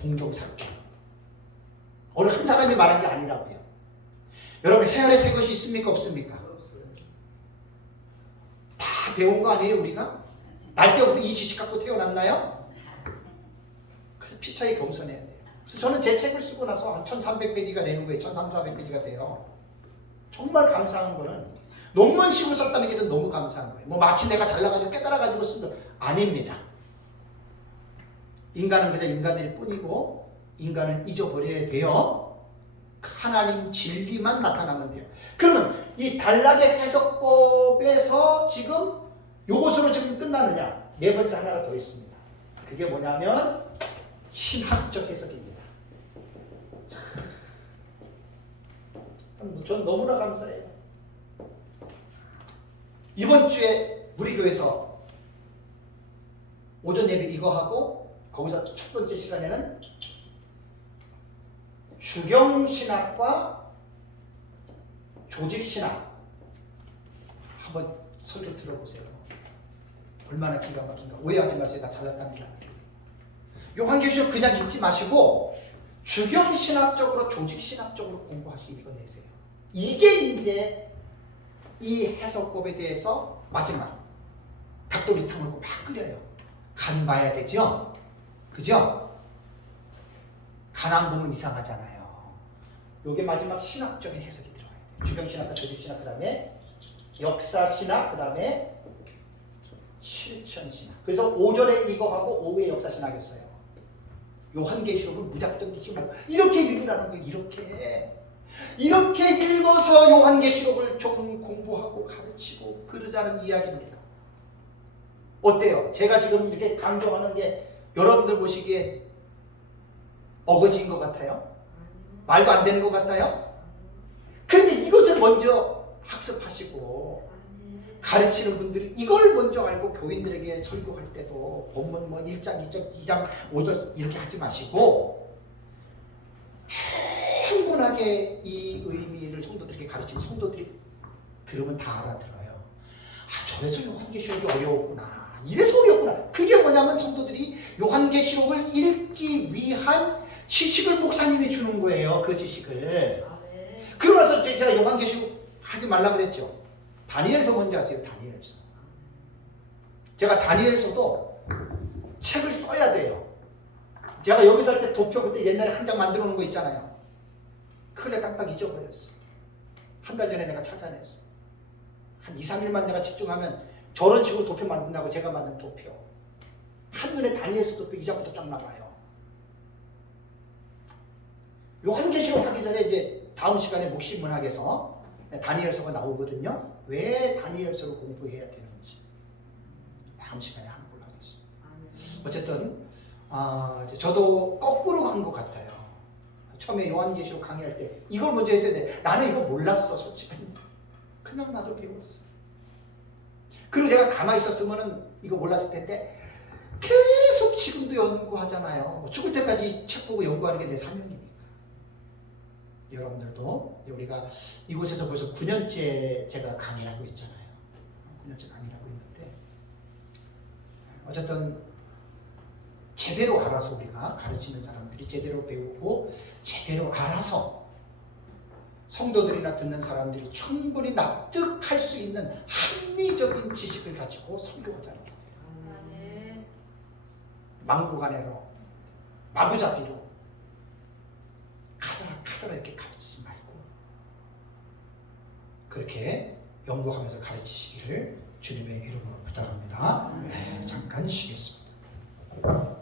본경 삭경. 어느 한 사람이 말한 게 아니라고요. 여러분, 해열의 새 것이 있습니까? 없습니까? 다 배운 거 아니에요, 우리가? 날 때부터 이 지식 갖고 태어났나요? 그래서 피차에 겸손해야 돼요. 그래서 저는 제 책을 쓰고 나서 한 1300페이지가 되는 거예요. 1300, 1400페이지가 돼요. 정말 감사한 거는 논문식으로 썼다는 게 너무 감사한 거예요. 뭐 마치 내가 잘나가지고 깨달아가지고 쓴 거 아닙니다. 인간은 그저 인간일 뿐이고 인간은 잊어버려야 돼요. 하나님 진리만 나타나면 돼요. 그러면 이 단락의 해석법에서 지금 요것으로 지금 끝나느냐? 네 번째 하나가 더 있습니다. 그게 뭐냐면 신학적 해석입니다. 전 너무나 감사해요. 이번 주에 우리 교회에서 오전 예배 이거 하고 거기서 첫 번째 시간에는 주경신학과 조직신학 한번 설교 들어보세요. 얼마나 기가 막힌가. 오해하지 마세요. 나 잘났다는 게 아니에요. 요한계시록 그냥 읽지 마시고 주경신학적으로 조직신학적으로 공부하시고 읽어내세요. 이게 이제 이 해석법에 대해서 마지막 닭도리탕을 막 끓여요. 간 봐야 되죠? 그죠? 간 안 보면 이상하잖아요. 요게 마지막 신학적인 해석이 들어가야 돼요. 주경신학과 조직신학, 그 다음에 역사신학, 그 다음에 실천신학. 그래서 오전에 이거 하고 오후에 역사신학이었어요. 요한계시록을 무작정 읽고 이렇게 읽으라는 거예요. 이렇게 읽어서 요한계시록을 좀 공부하고 가르치고 그러자는 이야기입니다. 어때요? 제가 지금 이렇게 강조하는 게 여러분들 보시기에 어거지인 것 같아요? 말도 안 되는 것 같아요? 그런데 이것을 먼저 학습하시고 가르치는 분들이 이걸 먼저 알고 교인들에게 설교할 때도 본문 뭐 1장, 2장, 2장, 5절 이렇게 하지 마시고 충분하게 이 의미를 성도들에게 가르치면 성도들이 들으면 다 알아들어요. 아, 저래서 요한계시록이 어려웠구나. 이래서 어려웠구나. 그게 뭐냐면 성도들이 요한계시록을 읽기 위한 지식을 목사님이 주는 거예요. 그 지식을. 그러면서 제가 요한계시록 하지 말라 그랬죠. 다니엘서 먼저 하세요. 다니엘서. 제가 다니엘서도 책을 써야 돼요. 제가 여기서 할 때 도표 그때 옛날에 한 장 만들어 놓은 거 있잖아요. 그걸 깜빡 잊어버렸어. 한 달 전에 내가 찾아냈어. 한 2, 3일만 내가 집중하면 저런 식으로 도표 만든다고 제가 만든 도표. 한눈에 다니엘서 도표 이자부터 쫙 나와요. 요한계시록 하기 전에 이제 다음 시간에 묵신문학에서 다니엘서가 나오거든요. 왜 다니엘서를 공부해야 되는지 다음 시간에 하는 걸로 하겠습니다. 어쨌든 저도 거꾸로 간 것 같아요. 처음에 요한계시록 강의할 때 이걸 먼저 했어야 돼. 나는 이거 몰랐어. 솔직히 그냥 나도 배웠어. 그리고 내가 가만히 있었으면 이거 몰랐을 텐데 계속 지금도 연구하잖아요. 죽을 때까지 책 보고 연구하는 게 내 사명이니까. 여러분들도 우리가 이곳에서 벌써 9년째 제가 강의를 하고 있잖아요. 9년째 강의를 하고 있는데 어쨌든 제대로 알아서 우리가 가르치는 사람들이 제대로 배우고 제대로 알아서 성도들이나 듣는 사람들이 충분히 납득할 수 있는 합리적인 지식을 가지고 설교하자는 거예요. 막무가내로 마구잡이로 카더라 이렇게 가르치지 말고 그렇게 연구하면서 가르치시기를 주님의 이름으로 부탁합니다. 네, 잠깐 쉬겠습니다.